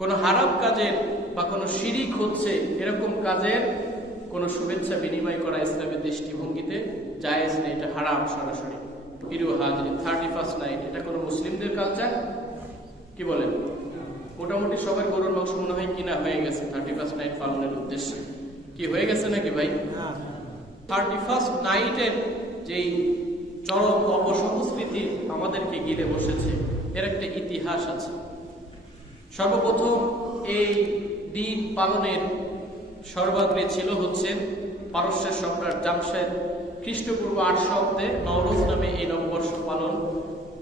কোনো হারাম কাজের বা কোনো শিরিক হচ্ছে এরকম কাজের কোনো শুভেচ্ছা বিনিময় করা ইসলামের দৃষ্টিভঙ্গিতে জায়েজ নেই, এটা হারাম সরাসরি। প্রিয় হাজরিন, 31st নাইট এটা কোনো মুসলিমদের কালচার? কি বলেন? মোটামুটি সবার গরুর মাংস মনে হয় কিনা হয়ে গেছে 31st নাইট পালনের উদ্দেশ্যে। কি হয়ে গেছে নাকি ভাই? 31st নাইটের যেই চরম অপসংস্কৃতি আমাদেরকে ঘিরে বসেছে, এর একটা ইতিহাস আছে। সর্বপ্রথম এই দিন পালনের সর্বাগ্রে ছিল হচ্ছে পারস্যের সম্রাট জামশেদ খ্রিস্টপূর্ব 800 অব্দে নওরোজ নামে এই নববর্ষ পালন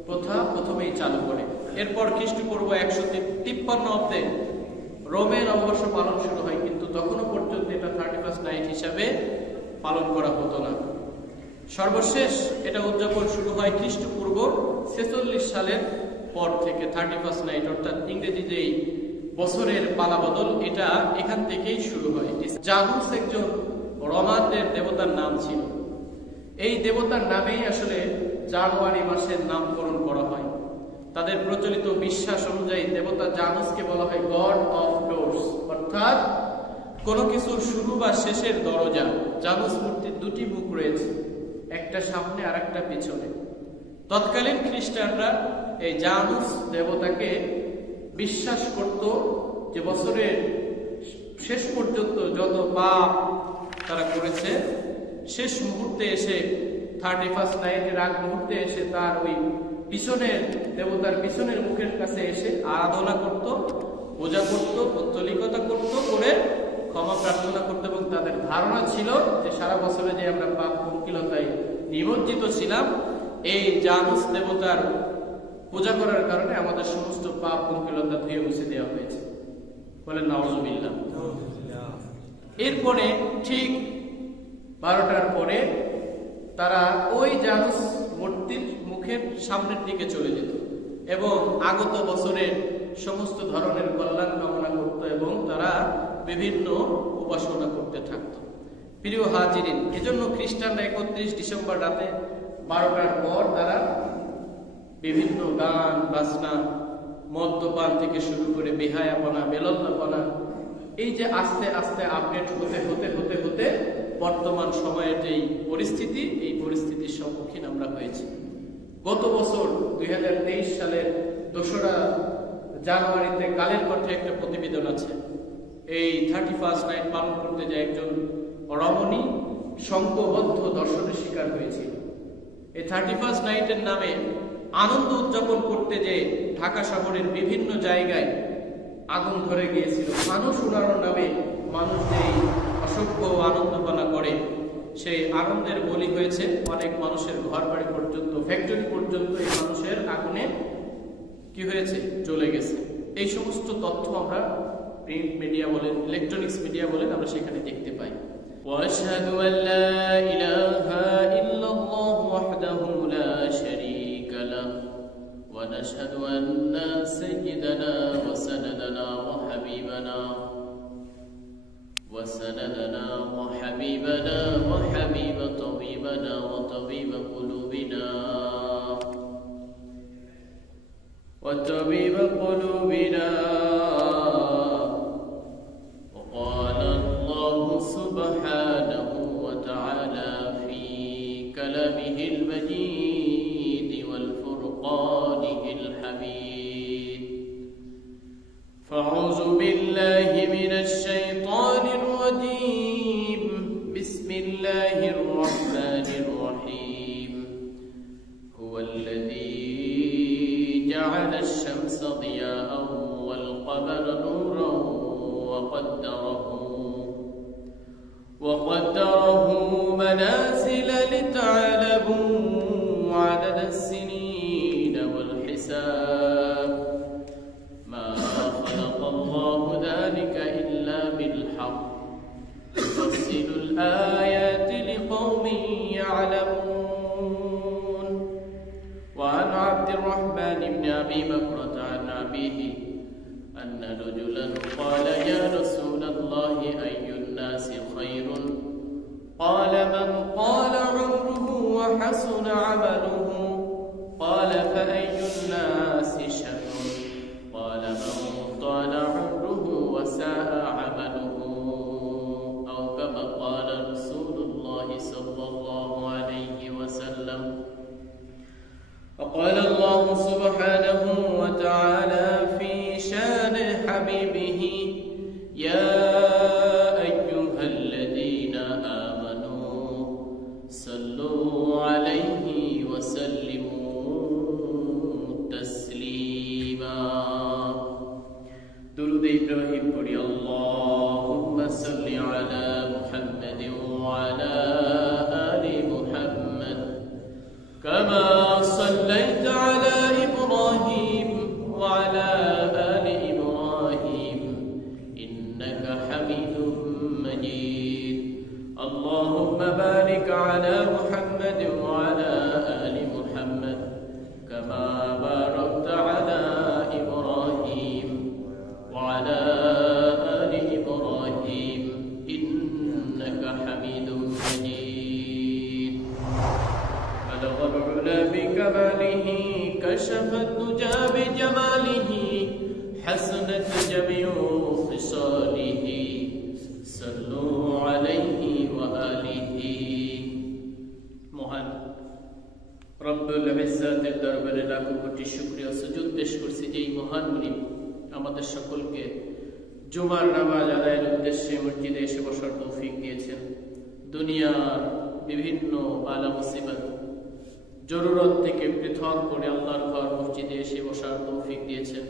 প্রথা প্রথমেই চালু করে। এরপর খ্রিস্টপূর্ব 153 অব্দে রোমে নববর্ষ পালন শুরু হয়, কিন্তু তখনও পর্যন্ত এটা 31st নাইট হিসাবে পালন করা হতো না। সর্বশেষ এটা উদযাপন শুরু হয় খ্রিস্টপূর্ব 46 সালের পর থেকে। 31st নাইট অর্থাৎ ইংরেজি যেই বছরের পালাবদল, এটা এখান থেকেই শুরু হয়। জানুস একজন রোমানদের দেবতার নাম ছিল। এই দেবতার নামেই আসলে জানুয়ারি মাসের নামকরণ করা হয়। তাদের প্রচলিত বিশ্বাস অনুযায়ী দেবতা জানুসকে বলা হয় গড অফ ডোরস, অর্থাৎ কোনো কিছুর শুরু বা শেষের দরজা। জানুস মূর্তির দুটি মুখ রয়েছে, একটা সামনে আর একটা পিছনে। তৎকালীন খ্রিস্টানরা এই জানুস দেবতাকে বিশ্বাস করত যে বছরের শেষ পর্যন্ত যত পাপ তারা করেছে, শেষ মুহূর্তে এসে 31st নাইটের আগ মুহূর্তে এসে তার ওই পিছনের দেবতার পিছনের মুখের কাছে এসে আরাধনা করত, পূজা করত, পৌত্তলিকতা করত, করে ক্ষমা প্রার্থনা করত। এবং তাদের ধারণা ছিল যে সারা বছরে যে আমরা পাপ পঙ্কিলতায় নিমজ্জিত ছিলাম, এই জানুস দেবতার পূজা করার কারণে আমাদের সমস্ত পাপ পঙ্কিলতা ধুয়ে মুছে দেওয়া হয়েছে। বলেন নাউজুবিল্লাহ। এরপরে ঠিক 12টার পরে তারা ওই জানুস মূর্তির মুখের সামনের দিকে চলে যেত এবং আগত বছরের সমস্ত ধরনের কল্যাণ কামনা করত এবং তারা বিভিন্ন উপাসনা করতে থাকত। প্রিয় হাজিরিন, এজন্য খ্রিস্টানরা 31 ডিসেম্বর রাতে 12টার পর তারা বিভিন্ন গান বাজনা, মদ্যপান থেকে শুরু করে বেহায়াপনা, বেলল্লাপনা, এই যে আস্তে আস্তে আপডেট হতে হতে হতে হতে বর্তমান সময়ের যেই পরিস্থিতি, এই পরিস্থিতির সম্মুখীন আমরা হয়েছি। গত বছর 2023 সালের 2রা জানুয়ারিতে কালের কণ্ঠে একটা প্রতিবেদন আছে। এই 31st নাইট পালন করতে যে একজন রমণী সংঘবদ্ধ দর্শনের শিকার হয়েছিল। এই 31st নাইটের নামে আনন্দ উদযাপন করতে যে ঢাকা শহরের বিভিন্ন জায়গায় আগুন ধরে গিয়েছিল। মানুষ উড়ানোর নামে মানুষ যেই অসভ্য আনন্দপানা করে, সেই আনন্দের বলি হয়েছে অনেক মানুষের ঘর বাড়ি পর্যন্ত, ফ্যাক্টরি পর্যন্ত এই মানুষের আগুনে কি হয়েছে, জ্বলে গেছে। এই সমস্ত তথ্য আমরা প্রিন্ট মিডিয়া বলেন, ইলেকট্রনিক্স মিডিয়া বলেন, আমরা সেখানে দেখতে পাই। ওয়াশহাদু আল্লা ইলাহা ইল্লাল্লাহু ওয়াহদাহু লা শারীকা লাহু ওয়া নাশহাদু আন্না সাইয়্যিদানা ওয়া সানাদানা ওয়া হাবিবানা وسندنا وحبيبنا وحبيب طبيبنا وطبيب قلوبنا وطبيب قلوبنا وقال الله سبحانه وتعالى في كلامه المجيد والفرقانه الحميد فأعوذ بالله من الشيطان الرجيم بسم الله الرحمن الرحيم هو الذي جعل الشمس ضياء والقمر نورا وقدره منازل لتعلموا عدد السنين والحساب ما خلق الله ذلك إلا بالحق يفصل الآيات لقوم يعلمون وعن عبد الرحمن بن أبي بكرة عن أبيه أن رجلا قال يا رسول الله أي الناس خير قال من قال عمره وحسن عمله قال فأي الناس شر قال من طال عمره حبيبه يا أيها الذين آمنوا صلوا عليه وسلموا تسليما درود إبراهيم পড়ি اللهم صل على محمد وعلى آل محمد كما صليت على إبراهيم وعلى آل إبراهيم إنك حميد مجيد اللهم بارك على محمد وعلى آل محمد كما باركت على إبراهيم وعلى آل إبراهيم إنك حميد مجيد بلغ العلا بكماله كشف الدجى بجماله حسنت جميع خصاله صلوا عليه وآله মহান রব্বুল ইজ্জাতের দরবারে লাখো কোটি শুকরিয়া সুজুদ পেশ করছি যেই মহান মুনিব আমাদের সকলকে জুমার নামাজ আদায়ের উদ্দেশ্যে মসজিদে এসে বসার তৌফিক দিয়েছেন। দুনিয়ার বিভিন্ন বালা মুসিবত জরুরত থেকে পৃথক করে আল্লাহর ঘর মসজিদে এসে বসার তৌফিক দিয়েছেন।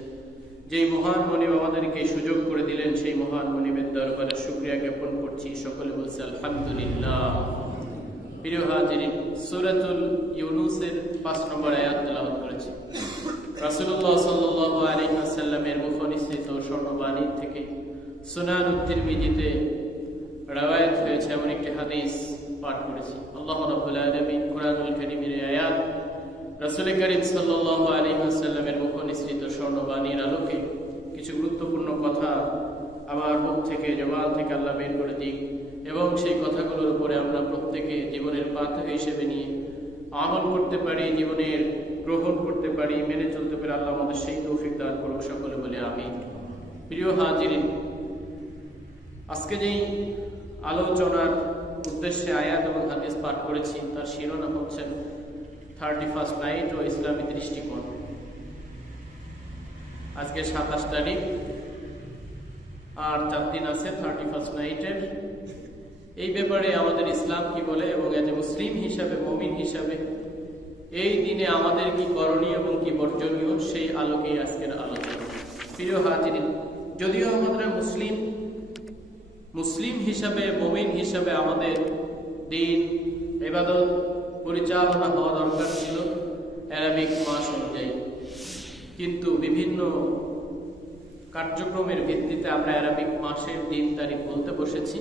যেই মহান মুনিব আমাদেরকে সুযোগ করে দিলেন সেই মহান মুনিবের দরবারে শুকরিয়া জ্ঞাপন করছি। সকলে বলছে আলহামদুলিল্লাহ। প্রিয় হাজিরিন, সূরাতুল ইউনূসের ৫ নম্বর আয়াত তেলাওয়াত করেছি। রাসূলুল্লাহ সাল্লাল্লাহু আলাইহি ওয়াসাল্লামের মুখনিসৃত স্বর্ণবাণী থেকে সুনানুত তিরমিজিতে রওয়ায়াত হয়েছে এমন একটি হাদিস পাঠ করেছি। আল্লাহ রাব্বুল আলামিন কুরআনুল কারীমের আয়াত রাসূল করিম সাল্লাল্লাহু আলাইহি ওয়াসাল্লামের মুখনিসৃত স্বর্ণবাণীর আলোকে কিছু গুরুত্বপূর্ণ কথা আমার মুখ থেকে জবান থেকে আল্লাহ বের করে দিক এবং সেই কথাগুলোর উপরে আমরা প্রত্যেকে জীবনের পাথেয় হিসেবে নিয়ে আমল করতে পারি, জীবনের গ্রহণ করতে পারি, মেনে চলতে পারি। আল্লাহ আমাদের সেই তৌফিক দান করুক। সকলে বলে আমিন। প্রিয় হাজিরিন, আজকে যেই আলোচনার উদ্দেশ্যে আয়াত এবং হাদিস পাঠ করেছি তার শিরোনাম হচ্ছেন 31st নাইট ও ইসলামী দৃষ্টিকোণ। আজকে 27 তারিখ, আর 4 দিন আছে 31st নাইটের। এই ব্যাপারে আমাদের ইসলাম কি বলে এবং এজ এ মুসলিম হিসাবে, মুমিন হিসাবে এই দিনে আমাদের কি করণীয় এবং কি বর্জনীয় সেই আলোকেই আজকের আলোচনা। প্রিয় হাজিরিন, যদিও আমরা মুসলিম হিসাবে, মুমিন হিসাবে আমাদের দিন ইবাদত পরিচালনা হওয়া দরকার ছিল আরবিক মাস অনুযায়ী, কিন্তু বিভিন্ন কার্যক্রমের ভিত্তিতে আমরা আরবিক মাসের দিন তারিখ বলতে বসেছি।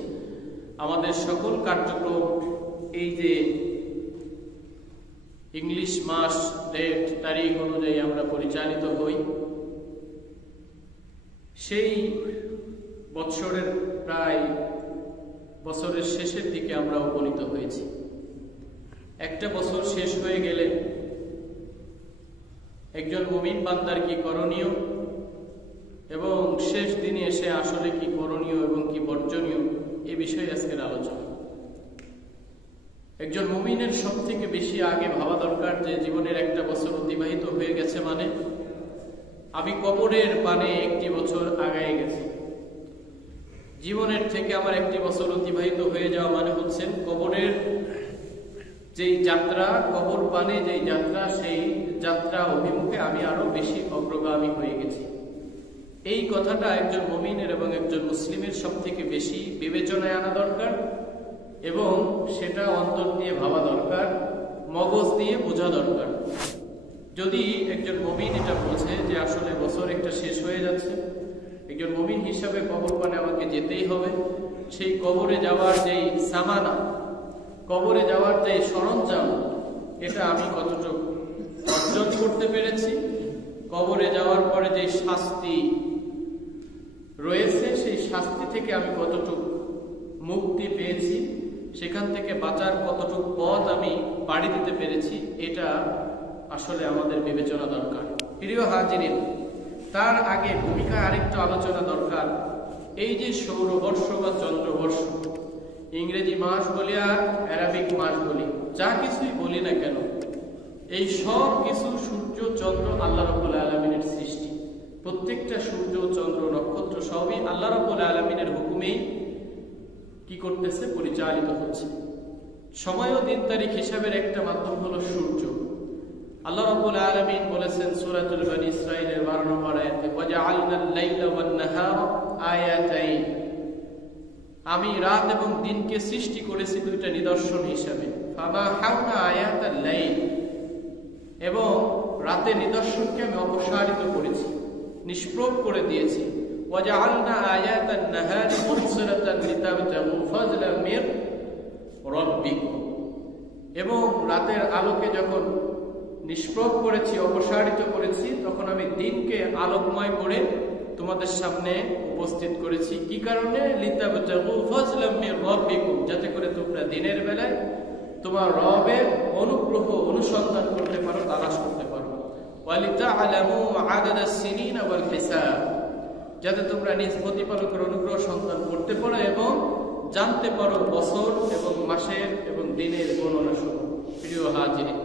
আমাদের সকল কার্যক্রম এই যে ইংলিশ মাস ডেট তারিখ অনুযায়ী আমরা পরিচালিত হই। সেই বছরের প্রায় বছরের শেষের দিকে আমরা উপনীত হয়েছি। একটা বছর শেষ হয়ে গেলে একজন মুমিন বান্দার কি করণীয় এবং শেষ দিনে এসে আসলে কি করণীয় এবং কি বর্জনীয় এই বিষয়ে আজকের আলোচনা। একজন মুমিনের সব থেকে বেশি আগে ভাবা দরকার যে জীবনের একটা বছর অতিবাহিত হয়ে গেছে মানে আমি কবরের পানে একটি বছর আগায় গেছি। জীবনের থেকে আমার একটি বছর অতিবাহিত হয়ে যাওয়া মানে হচ্ছে কবরের যেই যাত্রা, কবর পানে যেই যাত্রা, সেই যাত্রা অভিমুখে আমি আরো বেশি অগ্রগামী হয়ে গেছি। এই কথাটা একজন মুমিনের এবং একজন মুসলিমের সব থেকে বেশি বিবেচনায় আনা দরকার এবং সেটা অন্তর দিয়ে ভাবা দরকার, মগজ দিয়ে বোঝা দরকার। যদি একজন মুমিন এটা বোঝে যে আসলে বছর একটা শেষ হয়ে যাচ্ছে, একজন মুমিন হিসাবে কবর পানে আমাকে যেতেই হবে, সেই কবরে যাওয়ার যেই সামানা, কবরে যাওয়ার যে সরঞ্জাম, এটা আমি কতটুকু অর্জন করতে পেরেছি, কবরে যাওয়ার পরে যে শাস্তি রয়েছে সেই শাস্তি থেকে আমি কতটুকু মুক্তি পেয়েছি, সেখান থেকে বাঁচার কতটুকু পথ আমি পাড়ি দিতে পেরেছি, এটা আসলে আমাদের বিবেচনা দরকার। প্রিয় হাজিরিন, তার আগে ভূমিকায় আরেকটা আলোচনা দরকার। এই যে সৌরবর্ষ বা চন্দ্রবর্ষ, ইংরেজি মাস বলি আর আরবিক মাস বলি, যা কিছুই বলি না কেন, এই সব কিছু সূর্য চন্দ্র আল্লাহ রাব্বুল আলামিনের সৃষ্টি। প্রত্যেকটা সূর্য চন্দ্র নক্ষত্র আল্লাহ রাব্বুল আলামিনের হুকুমেই কি করতেছে, পরিচালিত হচ্ছে। সময় ও দিন তারিখ হিসাবের একটা মাধ্যম হলো সূর্য। আল্লাহ রাব্বুল আলামিন বলেছেন সূরাতুল বনী ইসরাঈলের 12 নম্বর আয়াতে, ওয়াজআলনাল লাইলা ওয়ান নাহারা আয়াতাইন, আমি রাত এবং দিনকে সৃষ্টি করেছি দুইটা নিদর্শন হিসাবে। ফামা হাওনা আয়াতাল লাইল, এবং রাতের নিদর্শনকে আমি অপসারিত করেছি, নিষ্প্রভ করে দিয়েছি। ওয়াজআলনা আয়াতান নাহারি মুবসিরাতান লিতাবতাগু ফাজলাম মির রাব্বিকুম, এবং রাতের আলোকে যখন নিষ্প্রভ করেছি, অপসারিত করেছি, তখন আমি দিনকে আলোকময় করে তোমাদের সামনে উপস্থিত করেছি। কি কারণে? লিতাবতাগু ফাজলাম মির রাব্বিকুম, যাতে করে তোমরা দিনের বেলায় তোমার রবের অনুগ্রহ অনুসন্ধান করতে পারো, তালাশ করতে পারো। ওয়ালিতাআলামু আদাদাস সিনিনা ওয়াল হিসাব, যাতে তোমরা নিজ প্রতিপালকের অনুগ্রহ সন্ধান করতে পারো এবং জানতে পারো বছর এবং মাসের এবং দিনের গণনা সমূহ। প্রিয় হাজিরিন,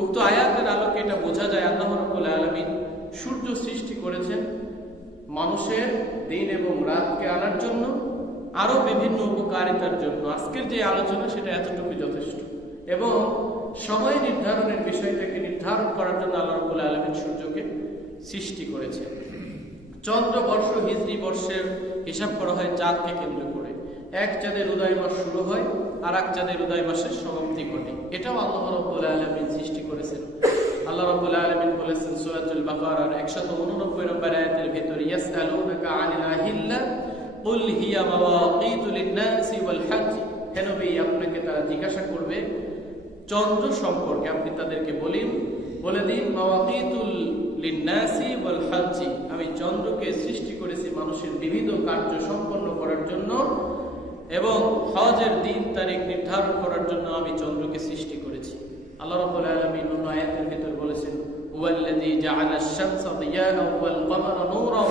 উক্ত আয়াতের আলোকে এটা বোঝা যায় আল্লাহ রাব্বুল আলামিন সূর্য সৃষ্টি করেছেন মানুষের দিন এবং রাতকে আনার জন্য, আরো বিভিন্ন উপকারিতার জন্য। আজকের যে আলোচনা সেটা এতটুকু যথেষ্ট। এবং সময় নির্ধারণের বিষয়টাকে নির্ধারণ করার জন্য আল্লাহ রাব্বুল আলামিন সূর্যকে সৃষ্টি করেছেন। চন্দ্র বর্ষ হিজরি বর্ষের হিসাব করা হয় চাঁদকে কেন্দ্র করে। এক চাঁদের উদয় মাস শুরু হয়, আর এক চাঁদের উদয় মাসের সমাপ্তি ঘটে। এটাও আল্লাহ রাব্বুল আলামিন সৃষ্টি করেছেন। আল্লাহ রাব্বুল আলামিন বলেছেন সূরাতুল বাকারার 189 নম্বর আয়াতের ভিতরে, ইয়াসআলুনাকা আনিল আহিল্লা কুল হিয়া মাওয়াকিতু লিন-নাসি ওয়াল হজ্জ, হে নবী আপনাকে তারা জিজ্ঞাসা করবে চন্দ্র সম্পর্কে, আপনি তাদেরকে বলে দিন মাওয়াকিতুল লিন-নাসি ওয়াল হজ্জ, আমি চন্দ্রকে সৃষ্টি করেছি মানুষের বিবিধ কার্য সম্পন্ন করার জন্য এবং হজের দিন তারিখ নির্ধারণ করার জন্য আমি চন্দ্রকে সৃষ্টি করেছি। আল্লাহ রাব্বুল আলামিন অন্য আয়াতের ভিতর বলেছেন, হুয়াল্লাযী জাআলাশ শামসা দিয়াআন ওয়াল কমারা নূরান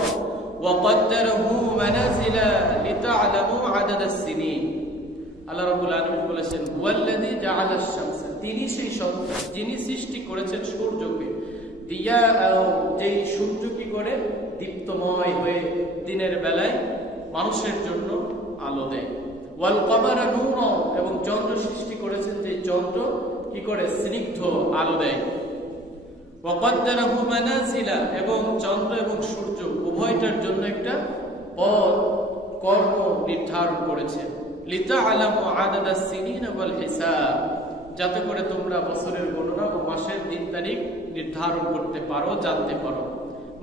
ওয়া কদ্দারাহু মানাজিলা লিতা'লামু আদাদাস সিনিন। আল্লাহ রাব্বুল আলামিন বলেছেন, হুয়াল্লাযী জাআলাশ শামসা, তিনি সেই সত্তা যিনি সৃষ্টি করেছেন সূর্যকে, দিয়াআন, যেই সূর্য কি করে দীপ্তময় হয়ে দিনের বেলায় মানুষের জন্য আলো দেয়। ওয়াল কমারা নূরান, এবং চন্দ্র সৃষ্টি করেছেন যে চন্দ্র কি করে স্নিগ্ধ আলো দেয়। ওয়া কদ্দারাহু মানাজিলা, এবং চন্দ্র এবং সূর্য উভয়টার জন্য একটা পথ কর্ম নির্ধারণ করেছেন। লিতা'লামু আদাদাস সিনিনা ওয়াল হিসাব, যাতে করে তোমরা বছরের গণনা ও মাসের দিন তারিখ নির্ধারণ করতে পারো, জানতে পারো।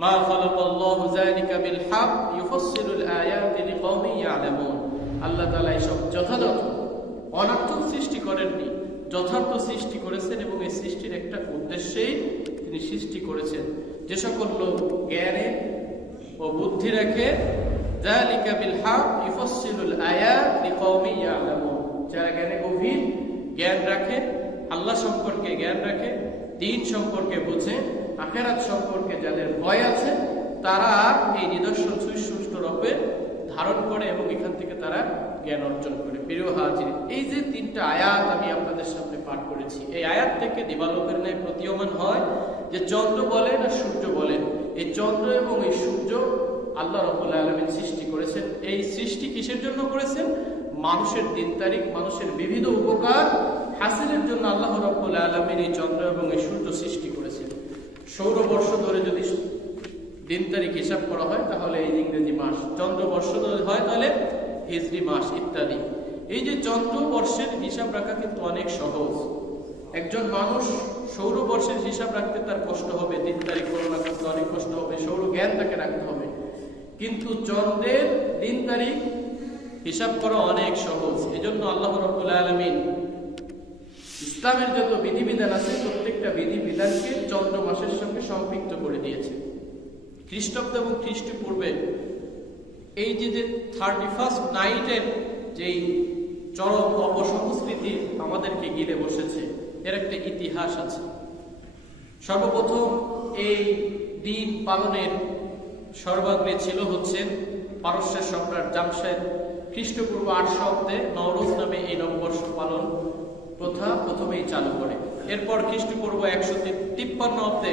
মা খালাকাল্লাহু যালিকা বিল হক ইউফাসসিলুল আয়াতি লিকাওমিন ইয়ালামুন, আল্লাহ তাআলা এসব যথাযথ অনর্থক সৃষ্টি করেননি, যথার্থ সৃষ্টি করেছেন এবং এই সৃষ্টির একটা উদ্দেশ্যেই তিনি সৃষ্টি করেছেন। যে সকল লোক জ্ঞানে ও বুদ্ধি রাখে, যালিকা বিল হক ইউফাসসিলুল আয়াত লিকাওমিন ইয়ালামুন, যারা জ্ঞানে গভীর জ্ঞান রাখে, আল্লাহ সম্পর্কে জ্ঞান রাখে, দিন সম্পর্কে বোঝে, আখিরাত সম্পর্কে যাদের ভয় আছে, তারা এই নিদর্শন সুস্পষ্ট রূপে ধারণ করে এবং এখান থেকে তারা জ্ঞান অর্জন করে। প্রিয় হাজিরিন, এই যে তিনটা আয়াত আমি আপনাদের সামনে পাঠ করেছি, এই আয়াত থেকে দিবালোকের ন্যায় প্রতীয়মান হয় যে চন্দ্র বলেন আর সূর্য বলেন, এই চন্দ্র এবং এই সূর্য আল্লাহ রাব্বুল আলামিন সৃষ্টি করেছেন। এই সৃষ্টি কিসের জন্য করেছেন? মানুষের দিন তারিখ, মানুষের বিবিধ উপকার হাসিলের জন্য আল্লাহ রাব্বুল আলামিন এই চন্দ্র এবং এই সূর্য সৃষ্টি করেছেন। সৌরবর্ষ ধরে যদি দিন তারিখ হিসাব করা হয় তাহলে এই ইংরেজি মাস, চন্দ্রবর্ষ ধরে হয় তাহলে হিজরি মাস ইত্যাদি। এই যে চন্দ্রবর্ষের হিসাব রাখা কিন্তু অনেক সহজ। একজন মানুষ সৌরবর্ষের হিসাব রাখতে তার কষ্ট হবে, দিন তারিখ গণনা করতে অনেক কষ্ট হবে, সৌর জ্ঞান তাকে রাখতে হবে। কিন্তু চন্দ্রের দিন তারিখ হিসাব করা অনেক সহজ। এজন্য আল্লাহ রাব্বুল আলামিন ইসলামের যত বিধিবিধান আছে প্রত্যেকটা বিধিবিধানকে চন্দ্র মাসের সঙ্গে সম্পৃক্ত করে দিয়েছে। খ্রিস্টাব্দ এবং খ্রিস্টপূর্বে এই যে 31st নাইটের যেই চরম অপসংস্কৃতি আমাদেরকে ঘিরে বসেছে, এর একটা ইতিহাস আছে। সর্বপ্রথম এই দিন পালনের সর্বাগ্রে ছিল হচ্ছেন পারস্যের সম্রাট জামশেদ। খ্রিস্টপূর্ব 800 অব্দে নওরোজ নামে এই নববর্ষ পালন প্রথা প্রথমেই চালু করে। এরপর খ্রিস্টপূর্ব 153 অব্দে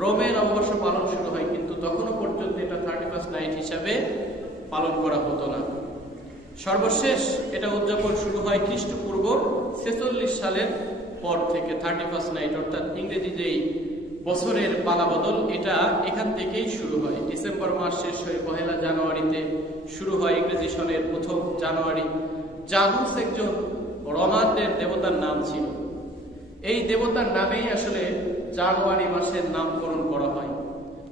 রোমে নববর্ষ পালন শুরু হয়, কিন্তু তখনও পর্যন্ত এটা 31st নাইট হিসাবে পালন করা হতো না। সর্বশেষ এটা উদযাপন শুরু হয় খ্রিস্টপূর্ব 46 সালের পর থেকে। 31st নাইট অর্থাৎ ইংরেজি যেই বছরের পালাবদল, এটা এখান থেকেই শুরু হয়। ডিসেম্বর মাস শেষ হয়ে 1 জানুয়ারিতে শুরু হয় ইংরেজি সনের 1 জানুয়ারি। জানুস একজন রোমানদের দেবতার নাম ছিল। এই দেবতার নামেই আসলে জানুয়ারি মাসের নামকরণ করা হয়।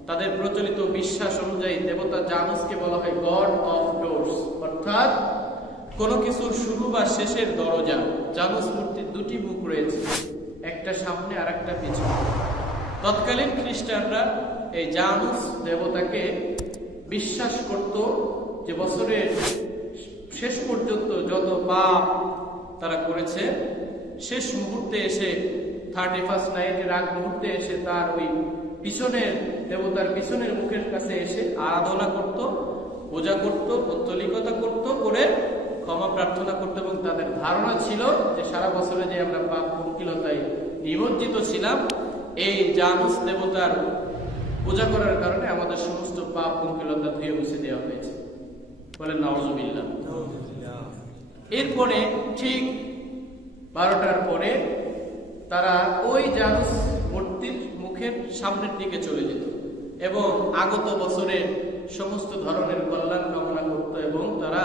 তাদের প্রচলিত বিশ্বাস অনুযায়ী দেবতা জানুসকে বলা হয় গড অফ ডোরস, অর্থাৎ কোনো কিছুর শুরু বা শেষের দরজা। জানুস মূর্তির 2টি মুখ রয়েছে, একটা সামনে আর একটা পিছনে। তৎকালীন খ্রিস্টানরা এই জানুস দেবতাকে বিশ্বাস করত যে বছরের শেষ পর্যন্ত যত পাপ তারা করেছে, শেষ মুহূর্তে এসে 31st নাইটের আগ মুহূর্তে এসে তার ওই পিছনের দেবতার পিছনের মুখের কাছে এসে আরাধনা করত, পূজা করত, পৌত্তলিকতা করত, করে ক্ষমা প্রার্থনা করত। এবং তাদের ধারণা ছিল যে সারা বছরে যে আমরা পাপ পঙ্কিলতায় নিমজ্জিত ছিলাম, এই জানুস দেবতার পূজা করার কারণে আমাদের সমস্ত পাপ পঙ্কিলতা ধুয়ে মুছে দেওয়া হয়েছে। বলেন নাউজুবিল্লাহ। এরপরে ঠিক 12টার পরে তারা ওই জানুস মূর্তির মুখের সামনের দিকে চলে যেত এবং আগত বছরের সমস্ত ধরনের কল্যাণ কামনা করত এবং তারা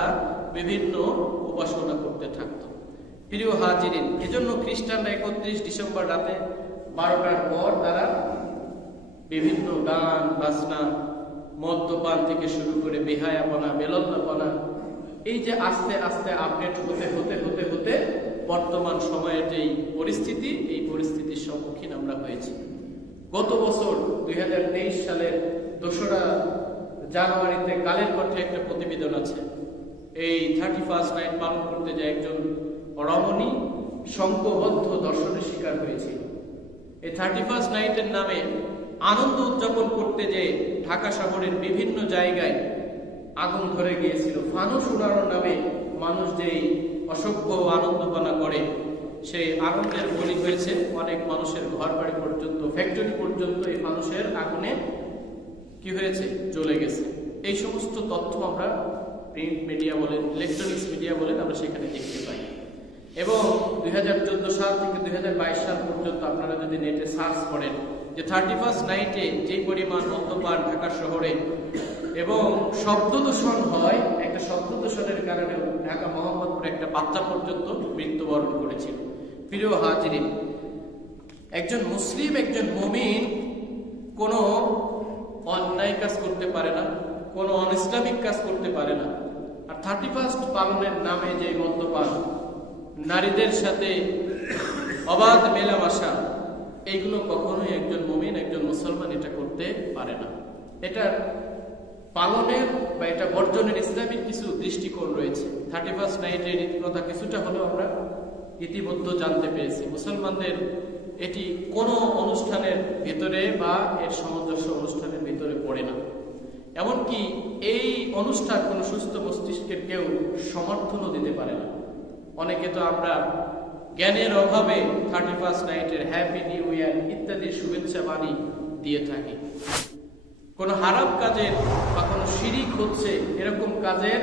বিভিন্ন উপাসনা করতে থাকত। প্রিয় হাজিরিন, এজন্য খ্রিস্টানরা 31 ডিসেম্বর রাতে 12টার পর তারা বিভিন্ন গান বাজনা, মদ্যপান থেকে শুরু করে বেহায়াপনা, বেলন্দাপনা, এই যে আস্তে আস্তে আপডেট হতে হতে হতে হতে বর্তমান সময়ের যেই পরিস্থিতি, এই পরিস্থিতির সম্মুখীন আমরা হয়েছি। গত বছর 2023 সালের 2রা জানুয়ারিতে কালের কণ্ঠে একটা প্রতিবেদন আছে। এই 31st নাইট পালন করতে যে একজন রমণী সংঘবদ্ধ দর্শনের শিকার হয়েছিল। এই 31st নাইটের নামে আনন্দ উদযাপন করতে যে ঢাকা শহরের বিভিন্ন জায়গায় আগুন ধরে গিয়েছিল। ফানুস উড়ানোর নামে মানুষ যেই অসভ্য আনন্দপানা করে, সেই আনন্দের বলি হয়েছে অনেক মানুষের ঘর বাড়ি পর্যন্ত, ফ্যাক্টরি পর্যন্ত এই মানুষের আগুনে কি হয়েছে, জ্বলে গেছে। এই সমস্ত তথ্য আমরা প্রিন্ট মিডিয়া বলেন, ইলেকট্রনিক্স মিডিয়া বলেন, আমরা সেখানে দেখতে পাই। এবং 2014 সাল থেকে 2022 সাল পর্যন্ত আপনারা যদি নেটে সার্চ করেন যে 31st নাইটে যে পরিমাণ মদ্যপান ঢাকা শহরে এবং শব্দ দূষণ হয়, একটা শব্দ দূষণের কারণে ঢাকা মোহাম্মদপুরে একটা বাচ্চা পর্যন্ত মৃত্যুবরণ করেছিল। প্রিয় হাজিরিন, একজন মুসলিম, একজন মুমিন কোনো অন্যায় কাজ করতে পারে না, কোনো অনইসলামিক কাজ করতে পারে না। আর 31st পালনের নামে যে মদ্যপান, নারীদের সাথে অবাধ মেলামেশা, এইগুলো কখনোই একজন মুমিন, একজন মুসলমান এটা করতে পারে না। এটা পালনের বা এটা বর্জনের ইসলামিক কিছু দৃষ্টিকোণ রয়েছে। 31st নাইটের রীতিকথা কিছুটা হলেও আমরা ইতিমধ্যে জানতে পেরেছি। মুসলমানদের এটি কোনো অনুষ্ঠানের ভিতরে বা এর সামঞ্জস্য অনুষ্ঠানের ভিতরে পড়ে না। এমনকি এই অনুষ্ঠান কোনো সুস্থ মস্তিষ্কের কেউ সমর্থনও দিতে পারে না। অনেকে তো আমরা জ্ঞানের অভাবে 31st নাইটের হ্যাপি নিউ ইয়ার ইত্যাদি শুভেচ্ছা বাণী দিয়ে থাকি। কোনো হারাম কাজের বা কোনো শিরিক হচ্ছে এরকম কাজের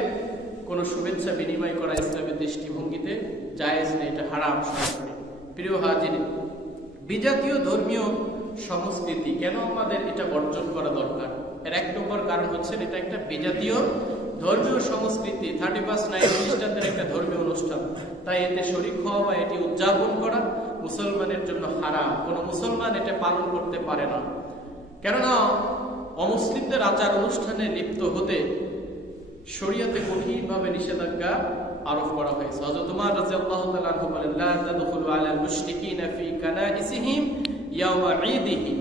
কোনো শুভেচ্ছা বিনিময় করা ইসলামের দৃষ্টিভঙ্গিতে জায়েজ নেই, এটা হারাম সরাসরি। প্রিয় হাজিরিন, বিজাতীয় ধর্মীয় সংস্কৃতি কেন আমাদের এটা বর্জন করা দরকার? এর 1 নম্বর কারণ হচ্ছে এটা একটা বিজাতীয় ধর্মীয় সংস্কৃতি। 31st নাইট খ্রিস্টানদের একটা ধর্মীয় অনুষ্ঠান, তাই এতে শরীক হওয়া বা এটি উদযাপন করা মুসলমানের জন্য হারাম। কোনো মুসলমান এটা পালন করতে পারে না, কেননা অমুসলিমদের আচার অনুষ্ঠানে লিপ্ত হতে শরীয়তে কঠিনভাবে নিষেধাজ্ঞা আরোপ করা হয়েছে। হযরত উমর রাদিয়াল্লাহু তাআলা আনহু বলেন, লা তাদখুলু আলাল মুশরিকিনা ফি কানাইসিহিম ইয়াওমা ঈদিহিম,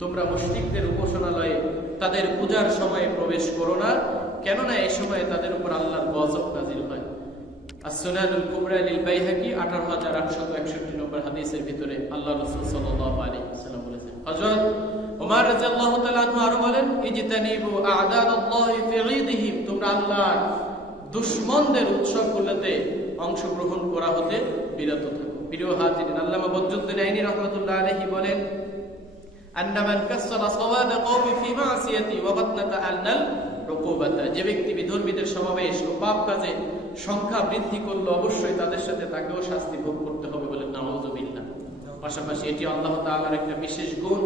তোমরা মুশরিকদের উপাসনালয়ে তাদের পূজার সময়ে প্রবেশ করো না, কেননা এই সময়ে তাদের উপর আল্লাহর গজব নাযিল হয়। as-সুনানুল কুবরা লিল বাইহাকি 18861 নম্বর হাদিসের ভিতরে আল্লাহ রাসূল সাল্লাল্লাহু আলাইহি ওয়াসাল্লাম বলেছেন। হযরত উমর রাদিয়াল্লাহু তাআলা আনহু আরো বলেন, ইজতানিবু আ'দাদাল্লাহি ফি ঈদিহিম, তোমরা আল্লাহর দুশমনদের উৎসবগুলোতে অংশগ্রহণ করা হতে বিরত থাকো। প্রিয় হাজিরিন, আল্লামা বদরুদ্দিন আইনি রাহমাতুল্লাহ আলাইহি বলেন, আন্না মান কাসসারা সাওয়াদ কওমি ফি মাসিয়াতি ওয়া বাতনাতা আন্নাল উকুবাতা, যে ব্যক্তি বিধর্মীদের সমাবেশ ও পাপ কাজে সংখ্যা বৃদ্ধি করলো অবশ্যই তাদের সাথে তাকেও শাস্তি ভোগ করতে হবে বলে নাউযুবিল্লাহ। পাশাপাশি এটি আল্লাহ তাআলার একটা বিশেষ গুণ,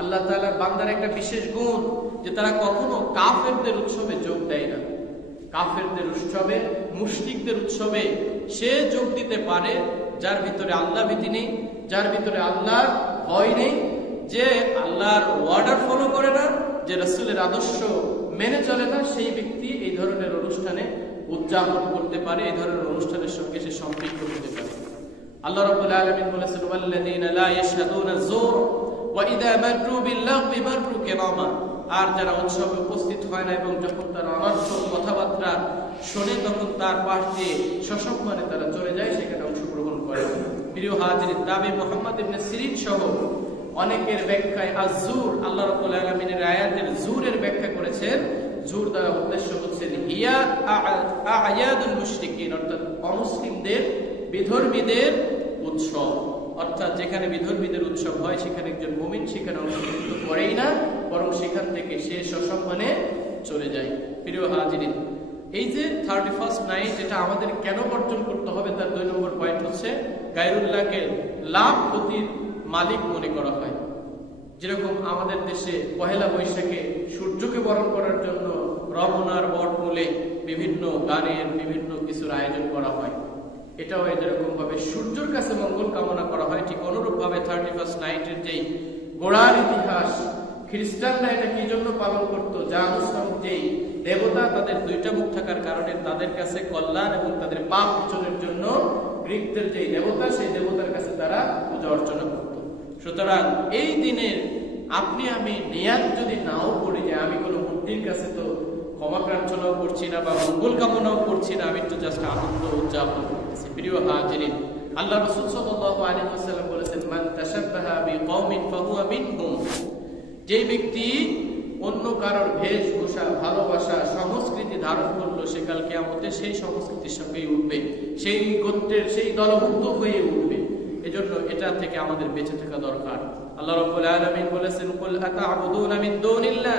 আল্লাহ তাআলার বান্দার একটা বিশেষ গুণ যে তারা কখনো কাফেরদের উৎসবে যোগ দেয় না। কাফেরদের উৎসবে, মুশরিকদের উৎসবে সে যোগ দিতে পারে যার ভিতরে আল্লাহ ভীতি নেই, যার ভিতরে আল্লাহর ভয় নেই, যে আল্লাহর ওয়ার্ডার ফলো করে না, যে রাসূলের আদর্শ মেনে চলে না, সেই ব্যক্তি এই ধরনের অনুষ্ঠানে উদযাপন করতে পারে, এই ধরনের অনুষ্ঠানের সঙ্গে সে সম্পৃক্ত হতে পারে। আল্লাহ রাব্বুল আলামিন বলেছেন ওয়াল্লাযীনা লা ইয়াশহাদুনা যুর ওয়া ইযা মাররু বিল-লাগবি মাররু কিরামা, আর যারা উৎসবে উপস্থিত হয় না এবং যখন তার অনর্থক কথাবার্তা শোনে তখন তার পাশ দিয়ে সসম্মানে তারা চলে যায়, সেখানে অংশগ্রহণ করে। প্রিয় হাজিরিন, তাবি মুহাম্মদ ইবনে সিরিন সহ অনেকের ব্যাখ্যায় আয-যুর, আল্লাহ রাব্বুল আলামিনের আয়াতের যুরের ব্যাখ্যা করেছেন। যুর দ্বারা উদ্দেশ্য হচ্ছে হিয়া আ'য়াদুল মুশরিকিন, অর্থাৎ অমুসলিমদের, বিধর্মীদের উৎসব। অর্থাৎ যেখানে বিধর্মীদের উৎসব হয় সেখানে একজন মুমিন সেখানে অংশগ্রহণ করেই না, বরং সেখান থেকে সে সসম্মানে চলে যায়। প্রিয় হাজিরিন, এই যে 31st নাইট এটা আমাদের কেন বর্জন করতে হবে তার 2 নম্বর পয়েন্ট হচ্ছে গায়রুল্লাহকে লাভ ক্ষতির মালিক মনে করা হয়। যেরকম আমাদের দেশে পহেলা বৈশাখে সূর্যকে বরণ করার জন্য রমনার বটমূলে বিভিন্ন গানের, বিভিন্ন কিছুর আয়োজন করা হয়, এটাও যেরকম ভাবে সূর্যের কাছে মঙ্গল কামনা করা হয়, ঠিক অনুরূপ ভাবে 31st নাইটের যেই গোড়ার ইতিহাস, খ্রিস্টানরা এটা কি জন্য পালন করতো, জানুস নামক যেই দেবতা, তাদের 2টা মুখ থাকার কারণে তাদের কাছে কল্যাণ এবং তাদের পাপ মোচনের জন্য গ্রিকদের যেই দেবতা, সেই দেবতার কাছে তারা পূজা অর্চনা করত। সুতরাং এই দিনের আপনি আমি নিয়াত যদি নাও করি যে আমি কোনো মূর্তির কাছে তো ক্ষমা প্রার্থনাও করছি না বা মঙ্গল কামনাও করছি না, আমি তো জাস্ট আনন্দ উদযাপন করতেছি। প্রিয় হাজিরিন, আল্লাহ রাসূল সাল্লাল্লাহু আলাইহি ওয়াসাল্লাম বলেছেন মান তাশাব্বাহা বিকওমিন ফাহুয়া মিনহুম, যে ব্যক্তি অন্য কারোর বেশভূষা, ভালোবাসা, সংস্কৃতি ধারণ করলো সে কাল কিয়ামতে সেই সংস্কৃতির সঙ্গেই উঠবে, সেই গোত্রের, সেই দলভুক্ত হয়ে উঠবে। এজন্য এটা থেকে আমাদের বেঁচে থাকা দরকার। আল্লাহ রাব্বুল আলামিন বলেছেন কুল আতা'বুদুনা মিন দুনিল্লাহ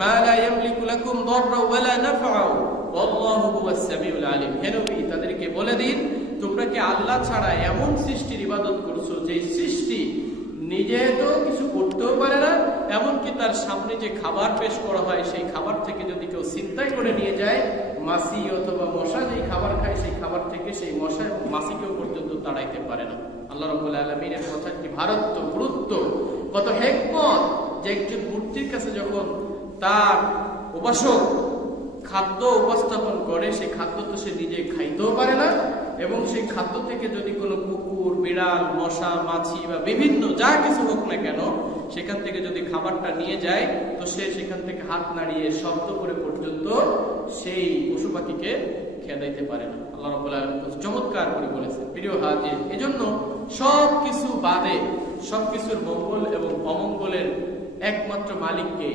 মা লা ইয়ামলিকু লাকুম দাররাও ওয়া লা নাফআও ওয়াল্লাহু হুয়াস সামিউল আলিম। হে নবী, তাদেরকে বলে দিন তোমরা কি আল্লাহ ছাড়া এমন সৃষ্টির ইবাদত করছো যে সৃষ্টি নিজে তো কিছু করতেও পারে না, এমনকি তার সামনে যে খাবার পেশ করা হয় সেই খাবার থেকে যদি কেউ ছিনতাই করে নিয়ে যায়, মাছি অথবা মশা যেই খাবার খায় সেই খাবার থেকে সেই মশা এবং মাছিকেও পর্যন্ত তাড়াইতে পারে না। আল্লাহ রাব্বুল আলামিনের কথা কি ভারত, গুরুত্ব, কত হিকমত, যে একজন মূর্তির কাছে যখন তার উপাসক খাদ্য উপস্থাপন করে সেই খাদ্য তো সে নিজে খাইতেও পারে না, এবং সেই খাদ্য থেকে যদি কোনো কুকুর, বিড়াল, মশা, মাছি বা বিভিন্ন যা কিছু হোক না কেন সেখান থেকে যদি খাবারটা নিয়ে যায় তো সে সেখান থেকে হাত নাড়িয়ে শব্দ করে পর্যন্ত সেই পশু পাখিকে খেদাইতে পারে না। আল্লাহ রাব্বুল আলামিন চমৎকার করে বলেছেন। প্রিয় হাজির, এজন্য সবকিছু বাদে সবকিছুর মঙ্গল এবং অমঙ্গলের একমাত্র মালিককে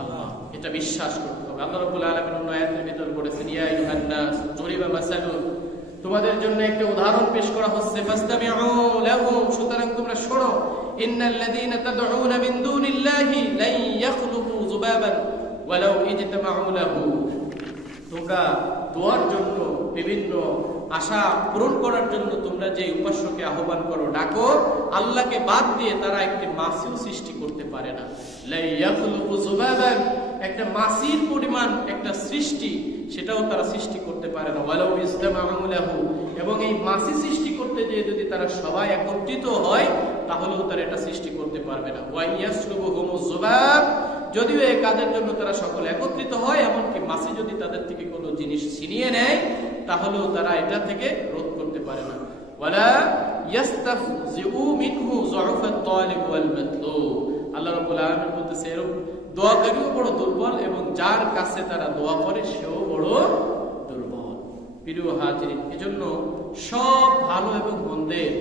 আল্লাহ, এটা বিশ্বাস করতে হবে। আল্লাহ রাব্বুল আলামিন অন্য আয়াতের ভিতর বলেছেন ইয়া আইয়ুহান নাস যুরিবা মাসালুন, তোমাদের জন্য একটা উদাহরণ পেশ করা হচ্ছে, ফাসতামিউ লাহু, সুতরাং তোমরা শোনো, ইন্নাল্লাযীনা তাদউনা মিন দুনিল্লাহি লা ইয়াখলুকু যুবাবান ওয়ালাউ ইজতামাউ লাহু, তোমরা দোয়ার জন্য, বিভিন্ন আশা পূরণ করার জন্য তোমরা যে উপাস্যকে আহ্বান করো, ডাকো, আল্লাহকে বাদ দিয়ে তারা একটি মাছিও সৃষ্টি করতে পারে না। লা ইয়াখলুকু যুবাবান, একটা মাছির পরিমাণ একটা সৃষ্টি সেটাও তারা সৃষ্টি করতে পারে না। ওয়ালাউ ইজতামাউ লাহু, এবং এই মাছি সৃষ্টি করতে যে যদি তারা সবাই একত্রিত হয় তাহলেও তারা এটা সৃষ্টি করতে পারবে না। ওয়া ইয়াসলুবুহুমুজ যুবাব, যদিও এই কাজের জন্য তারা সকলে একত্রিত হয়, এমনকি মাছি যদি তাদের থেকে কোনো জিনিস ছিনিয়ে নেয় তাহলেও তারা এটা থেকে রোধ করতে পারে না। ওয়ালা ইস্তাফজিউ মিনহু যুফাত তালিব ওয়াল মাতলুব, আল্লাহ রাব্বুল আলামিন বলতেছে এরকম দোয়াকারীও বড় দুর্বল এবং যার কাছে তারা দোয়া করে সেও বড় দুর্বল। প্রিয় হাজিরিন, এজন্য সব ভালো এবং মন্দের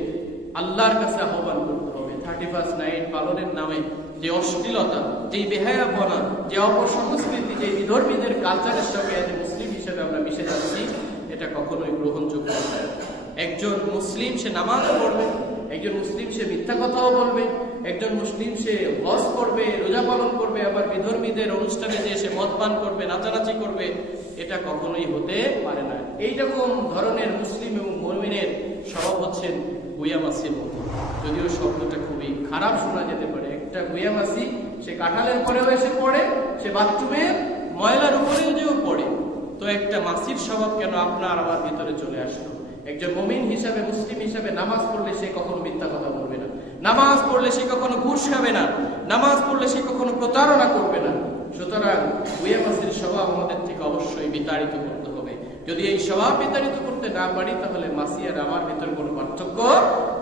আল্লাহর কাছে আহ্বান করতে হবে। 31st নাইট পালনের নামে যে অশ্লীলতা, যে বেহায়াপনা, যে অপসংস্কৃতি, যে বিধর্মীদের কালচারের সঙ্গে আজ মুসলিম হিসেবে আমরা মিশে যাচ্ছি, এটা কখনোই গ্রহণযোগ্য নয়। একজন মুসলিম সে নামাজ পড়বে, একজন মুসলিম সে মিথ্যা কথাও বলবে, একজন মুসলিম সে হজ করবে, রোজা পালন করবে, আবার বিধর্মীদের অনুষ্ঠানে যে সে মদ পান করবে, নাচানাচি করবে, এটা কখনোই হতে পারে না। এইরকম ধরনের মুসলিম এবং মুমিনের স্বভাব হচ্ছেন গুয়ামাসির মতো। যদিও শব্দটা খুবই খারাপ শোনা যেতে পারে, একটা গুয়ামাসি সে কাঁঠালের পরেও এসে পড়ে, সে বাথরুমের ময়লার উপরেও যেও পড়ে, তো একটা মাসির স্বভাব কেন আপনার আমার ভিতরে চলে আসলো? একজন মুমিন হিসাবে, মুসলিম হিসাবে নামাজ পড়লে সে কখনো মিথ্যা কথা বলবে না, নামাজ পড়লে সে কখনো ঘুষ খাবে না, নামাজ পড়লে সে কখনো প্রতারণা করবে না। সুতরাং গুয়ামাসির স্বভাব আমাদের থেকে অবশ্যই বিতাড়িত করতে হবে। যদি এই স্বভাব বিতাড়িত করতে না পারি, তাহলে মাসি আর আমার ভিতরে কোনো পার্থক্য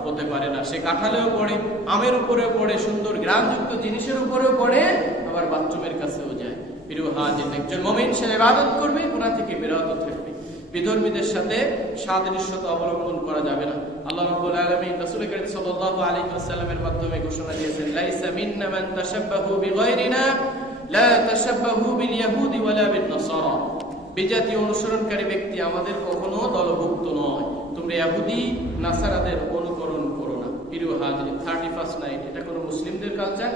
হতে পারে না। সে কাঁঠালেও পড়ে, আমের উপরেও পড়ে, সুন্দর গ্রামযুক্ত জিনিসের উপরেও পড়ে, আবার বাথরুমের কাছেও যায়। প্রিয় হাজির, একজন মুমিন সে ইবাদত করবে, গুনাহ থেকে বিরত থাকবে। বিধর্মীদের সাথে সাদৃশ্যতা অবলম্বন করা যাবে না। আল্লাহ রাব্বুল আলামিন রাসূল করিম সাল্লাল্লাহু আলাইহি ওয়াসাল্লামের মাধ্যমে ঘোষণা দিয়েছেন, লাইসা মিন্না মান তাশাব্বাহু বিগায়রিনা লা তাশাব্বাহু বিল ইয়াহুদি ওয়ালা বিন নাসারা। বিজাতি অনুসরণকারী ব্যক্তি আমাদের কখনো দলভুক্ত নয়। তোমরা ইহুদি নাসারাদের অনুকরণ করো না। প্রিয় হাজির, 31st নাইট এটা কোনো মুসলিমদের কালচার?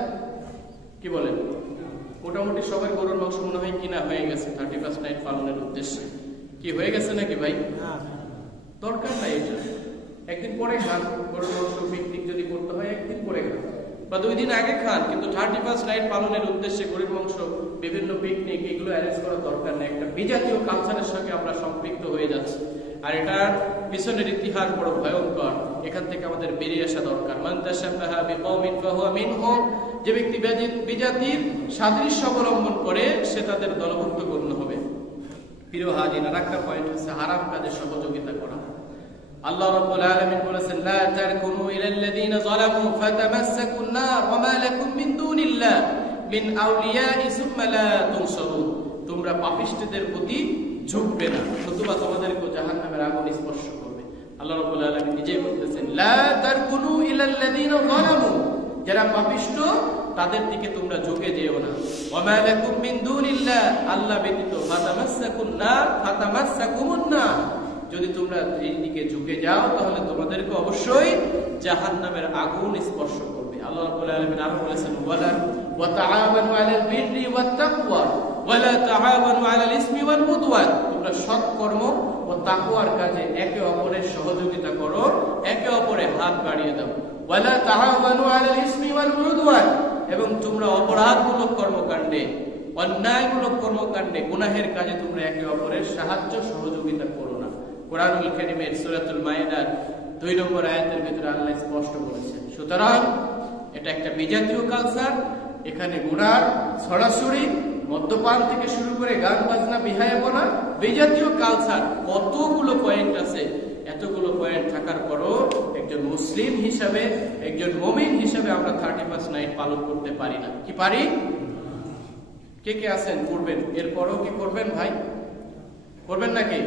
কি বলেন? মোটামুটি সবার গরুর মাংস মনে হয় কিনা হয়ে গেছে 31st নাইট পালনের উদ্দেশ্যে। কি হয়ে গেছে নাকি ভাই? দরকার নাই এটা, একদিন পরে খান। গরুর মাংস পিকনিক যদি করতে হয় একদিন পরে খান বা 2 দিন আগে খান, কিন্তু 31st নাইট পালনের উদ্দেশ্যে গরুর মাংস, বিভিন্ন পিকনিক এগুলো অ্যারেঞ্জ করার দরকার নেই। একটা বিজাতীয় কালচারের সঙ্গে আমরা সম্পৃক্ত হয়ে যাচ্ছি, আর এটার পিছনের ইতিহাস বড় ভয়ঙ্কর। এখান থেকে আমাদের বেরিয়ে আসা দরকার। মান তাশাব্বাহা বিকওমিন ফাহুয়া মিনহুম, যে ব্যক্তি বিজাতির সাদৃশ্য অবলম্বন করে সে তাদের দলভুক্ত গণ্য হবে। প্রিয় হাজির, আরেকটা পয়েন্ট হচ্ছে হারাম কাজে সহযোগিতা করা। আল্লাহ রাব্বুল আলামিন বলেছেন, লা তারকুনু ইলাল্লাযীনা যালামু ফাতামাসসাকুন নার ওয়া মা লাকুম মিন দুনিল্লাহ মিন আউলিয়াই সুম্মা লা তুনসারুন। তোমরা পাপিষ্ঠদের প্রতি ঝুঁকবে না, নতুবা তোমাদেরকে জাহান্নামের আগুন স্পর্শ করবে। আল্লাহ রাব্বুল আলামিন নিজেই বলতেছেন, লা তারকুনু ইলাল্লাযীনা যালামু, যারা পাপিষ্ঠ তাদের দিকে তোমরা ঝুঁকে যেও না। ওয়া মা লাকুম মিন দুনিল্লাহ, আল্লাহ ব্যতীত ফাতামাসসাকুন নার ফাতামাসসাকুমুন নার, যদি তোমরা এই দিকে ঝুঁকে যাও তাহলে তোমাদেরকে অবশ্যই জাহান্নামের আগুন স্পর্শ করবে। আল্লাহ রাব্বুল আলামিন আরো বলেছেন, ওয়া তাআওয়ানু আলাল বিররি ওয়াত তাকওয়া ওয়া লা তাআওয়ানু আলাল ইসমি ওয়াল উদওয়ান, তোমরা সৎকর্ম ও তাকওয়ার কাজে একে অপরের সহযোগিতা করো, একে অপরের হাত বাড়িয়ে দাও। ওয়া লা তাআওয়ানু আলাল ইসমি ওয়াল উদওয়ান, এবং তোমরা অপরাধমূলক কর্মকাণ্ডে, অন্যায়মূলক কর্মকাণ্ডে, গুনাহের কাজে তোমরা একে অপরের সাহায্য সহযোগিতা করো না। কোরআনুল কারীমের সূরাতুল মায়েদার 2 নম্বর আয়াতের ভিতরে আল্লাহ স্পষ্ট বলেছেন। সুতরাং এটা একটা বিজাতীয় কালচার। এখানে গুনাহ ছড়াছড়ি, মদ্যপান থেকে শুরু করে গান বাজনা, বিহায়াপনা, বিজাতীয় কালচার, কতগুলো পয়েন্ট আছে। এতগুলো পয়েন্ট থাকার পরও একজন মুসলিম হিসাবে, একজন মুমিন হিসাবে আমরা 31st নাইট পালন করতে পারি না। কি পারি? কে কে আছেন করবেন? এরপরও কি করবেন ভাই? করবেন নাকি?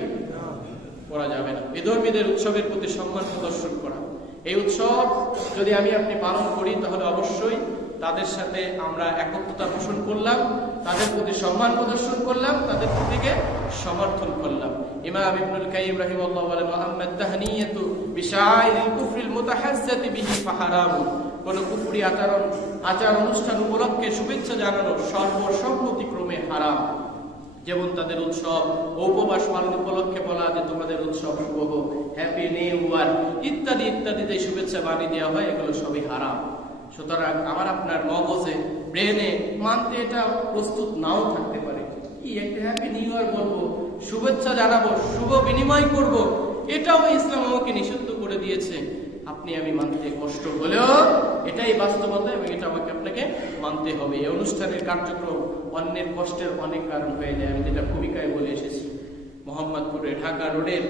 করা যাবে না। বিধর্মীদের উৎসবের প্রতি সম্মান প্রদর্শন করা, এই উৎসব যদি আমি আপনি পালন করি তাহলে অবশ্যই তাদের সাথে আমরা একত্রতা পোষণ করলাম, তাদের প্রতি সম্মান প্রদর্শন করলাম, তাদের প্রতিকে সমর্থন করলাম। ইমাম ইবনুল কাইয়িম রাহিমাহুল্লাহ বলেন, মুহাম্মাদ তাহনিয়াতু বিশাইরিল কুফরিল মুতাহাজ্জাতি বিহি ফাহারাম, কোন কুফরি আচার অনুষ্ঠান উপলক্ষে শুভেচ্ছা জানানো সর্বসম্মতিক্রমে হারাম। যেমন তাদের উৎসব উপবাস পালন উপলক্ষে বলা যে তোমাদের উৎসব শুভ হোক, হ্যাপি নিউ ইয়ার ইত্যাদি ইত্যাদি যে শুভেচ্ছা বাণী দেওয়া হয়, এগুলো সবই হারাম। সুতরাং আমার আপনার মগজে, ব্রেনে মানতে এটা প্রস্তুত নাও থাকতে পারে। কি একটা হ্যাপি নিউ ইয়ার বলবো, শুভেচ্ছা জানাবো, শুভ বিনিময় করব, এটাও ইসলাম আমাকে নিষিদ্ধ করে দিয়েছে। আপনি আমি মানতে কষ্ট হলেও এটাই বাস্তবতা এবং এটা আমাকে আপনাকে মানতে হবে। এই অনুষ্ঠানের কার্যক্রম অন্যের কষ্টের অনেক কারণ হয়ে যায়। আমি যেটা ভূমিকায় বলে এসেছি, মোহাম্মদপুরে ঢাকা রোডের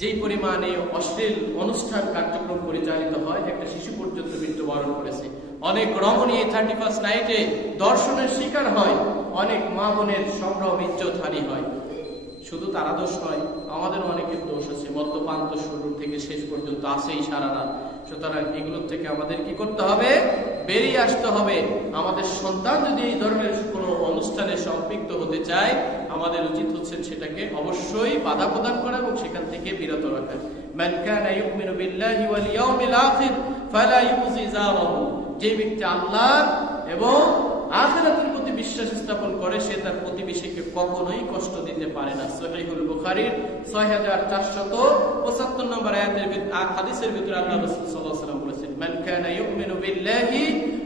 যেই পরিমাণে অশ্লীল অনুষ্ঠান কার্যক্রম পরিচালিত হয়, একটা শিশু পর্যন্ত মৃত্যুবরণ করেছে। অনেক রমণী এই 31st নাইটে দর্শনের শিকার হয়, অনেক মা বোনের সম্ভ্রম ইজ্জত হানি হয়। শুধু তারা দোষ নয়, আমাদের অনেকের দোষ আছে। মদ্যপান তো শুরু থেকে শেষ পর্যন্ত আছেই সারা রাত। সুতরাং এগুলোর থেকে আমাদের কি করতে হবে? বেরিয়ে আসতে হবে। আমাদের সন্তান যদি এই ধরনের কোনো অনুষ্ঠানে সম্পৃক্ত হতে চায়, আমাদের উচিত হচ্ছে সেটাকে অবশ্যই বাধা প্রদান করা এবং সেখান থেকে বিরত রাখা। মান কানা ইউমিনু বিল্লাহি ওয়াল ইয়াউমিল আখির ফালা ইউজি জারাহু, যে ব্যক্তি আল্লাহ এবং আখিরাতের প্রতি বিশ্বাস স্থাপন করে সে তার প্রতিবেশীকে কখনোই কষ্ট দিতে পারে না। সহিহুল বুখারীর 6475 নম্বর হাদিসের ভিতরে আল্লাহ রাসূল সাল্লাল্লাহু আলাইহি ওয়াসাল্লাম বলেছেন, মান কানা ইউমিনু বিল্লাহি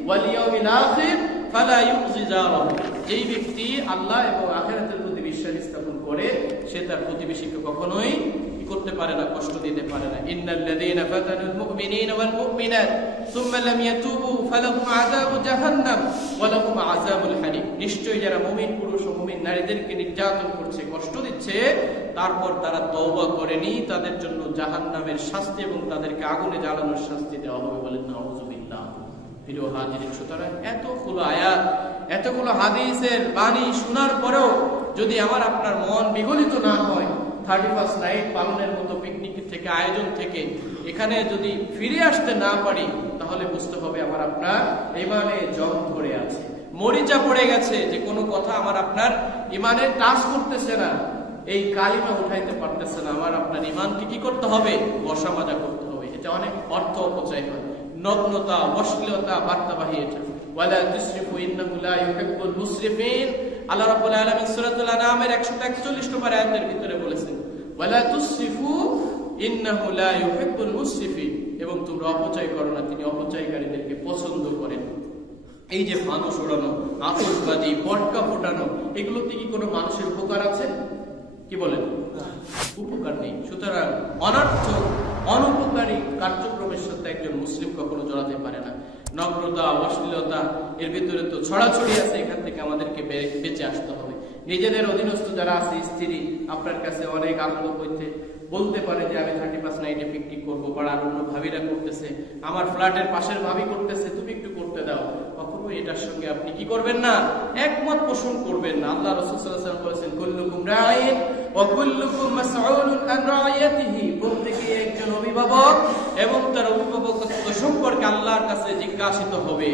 ওয়াল ইয়াউমিল আখির ফালা ইউজি জারাহু, যেই ব্যক্তি আল্লাহ এবং আখিরাতের প্রতি বিশ্বাস স্থাপন করে সে তার প্রতিবেশীকে কখনোই করতে পারে না, কষ্ট দিতে পারে না। ইন্নাল্লাযীনা ফাতানুল মুমিনিনা ওয়াল মুমিনাত সুম্মা লাম ইয়াতুবু ফালাহুম আযাবু জাহান্নাম ওয়া লাহুম আযাবুল হারিক, নিশ্চয়ই যারা মুমিন পুরুষ ও মুমিন নারীদেরকে নির্যাতন করছে, কষ্ট দিচ্ছে, তারপর তারা তওবা করেনি, তাদের জন্য জাহান্নামের শাস্তি এবং তাদেরকে আগুনে জ্বালানোর শাস্তি দেওয়া হবে। বলেন নাউযুবিল্লাহ। প্রিয় হাজিরিন, সুতরাং এতগুলো আয়াত, এতগুলো হাদিসের বাণী শোনার পরেও যদি আমার আপনার মন বিগলিত না হয়, 31st নাইট পালনের মতো পিকনিক থেকে, আয়োজন থেকে এখানে যদি ফিরে আসতে না পারি, তাহলে বুঝতে হবে আমার আপনার ইমানে জং ধরে আছে, মরিচা পড়ে গেছে, যে কোনো কথা আমার আপনার ইমানে টাচ করতেছে না, এই কালিমা উঠাইতে পারতেছে না। আমার আপনার ইমানকে কি করতে হবে? বসা মাজা করতে হবে। এটা অনেক অর্থ অপচয় হয়, নগ্নতা, অশ্লীলতা বার্তাবাহী এটা। ওয়ালা তুসরিফু ইন্নাহু লা ইউহিব্বুল মুসরিফিন, আল্লাহ রাব্বুল আলামিন সূরাতুল আনআমের 141 নম্বর আয়াতের ভিতরে বলেছেন, ওয়ালা তুসরিফু ইন্নাহু লা ইউহিব্বুল মুসরিফিন, এবং তোমরা অপচয় করো না, তিনি অপচয়কারীদেরকে পছন্দ করেন। এই যে ফানুস ওড়ানো, আতশবাজি, পটকা ফোটানো, এগুলোতে কি কোনো মানুষের উপকার আছে? কি বলেন? উপকার নেই। সুতরাং অনর্থক, অনুপকারী কার্যক্রমের সাথে একজন মুসলিম কখনো জড়াতে পারে না। নগ্নতা, অশ্লীলতা এর ভিতরে তো ছড়াছড়ি আছে, এখান থেকে আমাদেরকে বেঁচে আসতে হবে। নিজেদের অধীনস্থ যারা আছে, স্ত্রী আপনার কাছে অনেক আনন্দ করতে বলতে পারে যে আমি 31st নাইটে পিকনিক করবো, পাড়ার অন্য ভাবিরা করতেছে, আমার ফ্ল্যাটের পাশের ভাবি করতেছে, তুমি একটু করতে দাও। কখনো এটার সঙ্গে আপনি কি করবেন না? একমত পোষণ করবেন না। আল্লাহ রাসূল সাল্লাল্লাহু আলাইহি ওয়াসাল্লাম বলেছেন, কুল্লুকুম রাঈন ওয়া কুল্লুকুম মাসউলুন আন রাইয়াতিহি, প্রত্যেকই একজন অভিভাবক এবং তার অভিভাবকত্ব সম্পর্কে আল্লাহর কাছে জিজ্ঞাসিত হবে।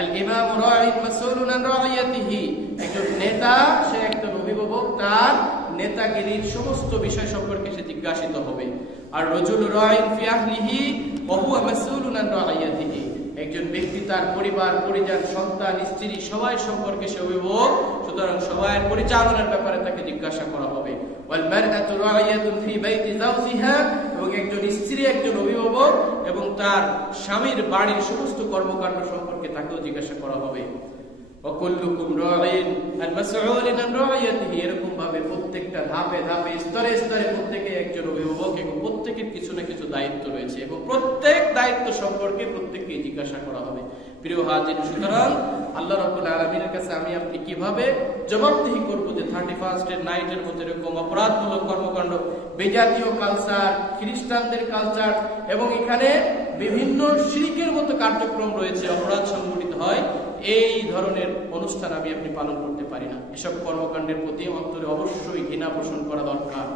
আল ইমাম রাঈন মাসউলুন আন রাইয়াতিহি, একজন নেতা সে একজন অভিভাবক, তার নেতাগিরির সমস্ত বিষয় সম্পর্কে সে জিজ্ঞাসিত হবে। আর রাজুল রাঈন ফি আহলিহি ওয়া হুয়া মাসউলুন আন রাইয়াতিহি, একজন ব্যক্তি তার পরিবার, পরিজন, সন্তান, স্ত্রী সবাই সম্পর্কে সে অভিভাবক, সুতরাং সবার পরিচালনার ব্যাপারে তাকে জিজ্ঞাসা করা হবে। ওয়াল মারআতু রাইয়াতুন ফি বাইতি যাওজিহা, এবং একজন স্ত্রী একজন অভিভাবক এবং তার স্বামীর বাড়ির সমস্ত কর্মকাণ্ড সম্পর্কে তাকেও জিজ্ঞাসা করা হবে। ওয়াকুল্লুকুম রাঈন আল মাসউলুন আন রাইয়াতিহি, এরকম ভাবে প্রত্যেকটা ধাপে ধাপে, স্তরে স্তরে প্রত্যেকে একজন অভিভাবক এবং প্রত্যেকের কিছু না কিছু দায়িত্ব রয়েছে এবং প্রত্যেক দায়িত্ব সম্পর্কে প্রত্যেককে জিজ্ঞাসা করা হবে। প্রিয় হাজির, সুতরাং আল্লাহ রাব্বুল আলামিনের কাছে আমি আপনি কিভাবে জবাবদিহি করব যে 31st নাইটের মধ্যে এরকম অপরাধমূলক কর্মকাণ্ড, বেজাতীয় কালচার, খ্রিস্টানদের কালচার এবং এখানে বিভিন্ন শিরকের মতো কার্যক্রম রয়েছে, অপরাধ সংঘটিত হয়, এই ধরনের অনুষ্ঠান আমি আপনি পালন করতে পারি না। এসব কর্মকাণ্ডের প্রতি অন্তরে অবশ্যই ঘৃণা পোষণ করা দরকার।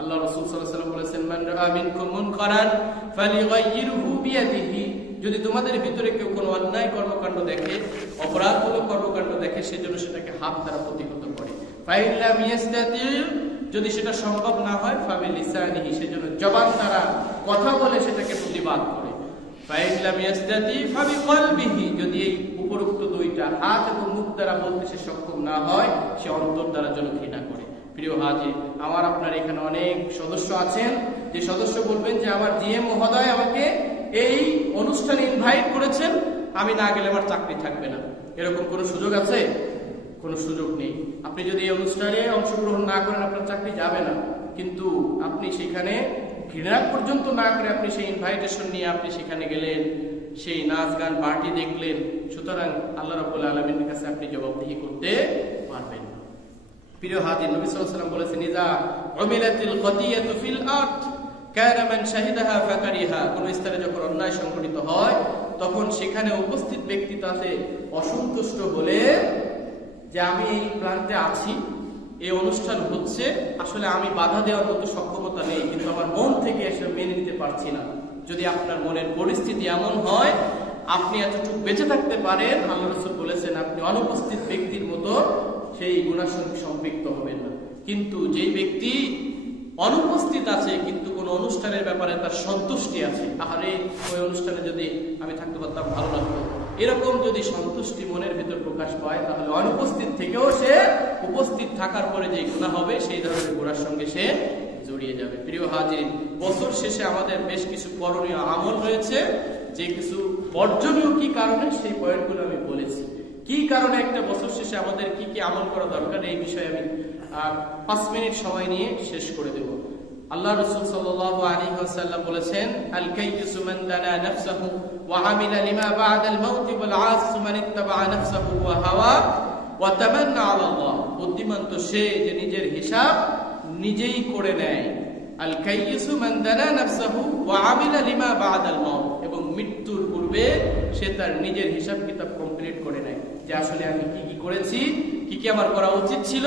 আল্লাহ রাসূল সাল্লাল্লাহু আলাইহি ওয়াসাল্লাম বলেছেন, মান রাআ মিনকুম মুনকারান ফালিগাইয়িরহু বিয়াদিহি, যদি তোমাদের ভিতরে কেউ কোনো অন্যায় কর্মকাণ্ড দেখে, অপরাধমূলক কর্মকাণ্ড দেখে, সেজন্য সেটাকে হাত দ্বারা প্রতিহত করে। ফাইন লাম ইয়াস্তাতি, যদি সেটা সম্ভব না হয়, ফাবিলিসানিহি, সেজন্য জবান দ্বারা কথা বলে সেটাকে প্রতিবাদ করে। ফাইন লাম ইয়াস্তাতি ফাবিকলবিহি, যদি এই উপরোক্ত দুইটা হাত এবং মুখ দ্বারা বলতে সে সক্ষম না হয়, সে অন্তর দ্বারা যেন ঘৃণা করে। প্রিয় হাজির, আমার আপনার এখানে অনেক সদস্য আছেন, যে সদস্য বলবেন যে আমার জিএম মহোদয় আমাকে এই অনুষ্ঠানে ইনভাইট করেছেন, আমি না গেলে আমার চাকরি থাকবে না। এরকম কোনো সুযোগ আছে? কোনো সুযোগ নেই। আপনি যদি এই অনুষ্ঠানে অংশগ্রহণ না করেন, আপনার চাকরি যাবে না। কিন্তু আপনি সেখানে ঘৃণা পর্যন্ত না করে আপনি সেই ইনভাইটেশন নিয়ে আপনি সেখানে গেলেন, সেই নাচ গান পার্টি দেখলেন, সুতরাং আল্লাহ রাব্বুল আলামিনের কাছে আপনি জবাবদিহি করতে পারবেন না। প্রিয় হাজির, নবী সাল্লাল্লাহু আলাইহি ওয়াসাল্লাম বলেছেন, ইযা উমিলাতিল খাতিয়াতু ফিল আরদ কানা মান শাহিদাহা ফাকারিহা, কোন স্থানে যখন অন্যায় সংঘটিত হয়, তখন সেখানে উপস্থিত ব্যক্তি তাতে অসন্তুষ্ট বলে যে আমি এই প্রান্তে আছি, এই অনুষ্ঠান হচ্ছে, আসলে আমি বাধা দেওয়ার মতো সক্ষমতা নেই, কিন্তু আমার মন থেকে এসে মেনে নিতে পারছি না। যদি আপনার মনের পরিস্থিতি এমন হয় আপনি এতটুকু বেঁচে থাকতে পারেন, আল্লাহ রাসূল বলেছেন আপনি অনুপস্থিত ব্যক্তির মতো ব্যক্তিগত সেই গুনাহ সঙ্গে সম্পৃক্ত হবেন না। কিন্তু যেই ব্যক্তি অনুপস্থিত আছে কিন্তু কোন অনুষ্ঠানের ব্যাপারে তার সন্তুষ্টি আছে, তাহলে ওই অনুষ্ঠানে যদি আমি থাকতে পারতাম ভালো লাগতো, এরকম যদি সন্তুষ্টি মনের ভিতর প্রকাশ পায়, তাহলে অনুপস্থিত থেকেও সে উপস্থিত থাকার পরে যে গুনাহ হবে সেই ধরনের গুনার সঙ্গে সে জড়িয়ে যাবে। প্রিয় হাজিরিন, বছর শেষে আমাদের বেশ কিছু করণীয় আমল রয়েছে, যে কিছু বর্জনীয় কি কারণে সেই পয়েন্টগুলো আমি বলেছি। কি কারণে একটা বছর শেষে আমাদের কি কি আমল করা দরকার এই বিষয়ে আমি 5 মিনিট সময় নিয়ে শেষ করে দেব। আল্লাহ রাসূল সাল্লাল্লাহু আলাইহি ওয়াসাল্লাম বলেছেন, আল কাইয়িসু মান দানা নাফসাহু ওয়া আমিলা লিমা বা'দাল মাউত ওয়াল আসু মান ইত্তাবা'a নাফসাহু ওয়া হাওয়া ওয়া তামান্না আলা আল্লাহ। বুদ্ধিমান তো সে যে নিজের হিসাব নিজেই করে নেয়। আল কাইয়িসু মান দানা নাফসাহু ওয়া আমিলা লিমা বা'দাল মাউত, এবং মৃত্যুর পূর্বে সে তার নিজের হিসাব কিতাব কমপ্লিট করে নেয়, যে আসলে আমি কি কি করেছি, কি কি আমার করা উচিত ছিল,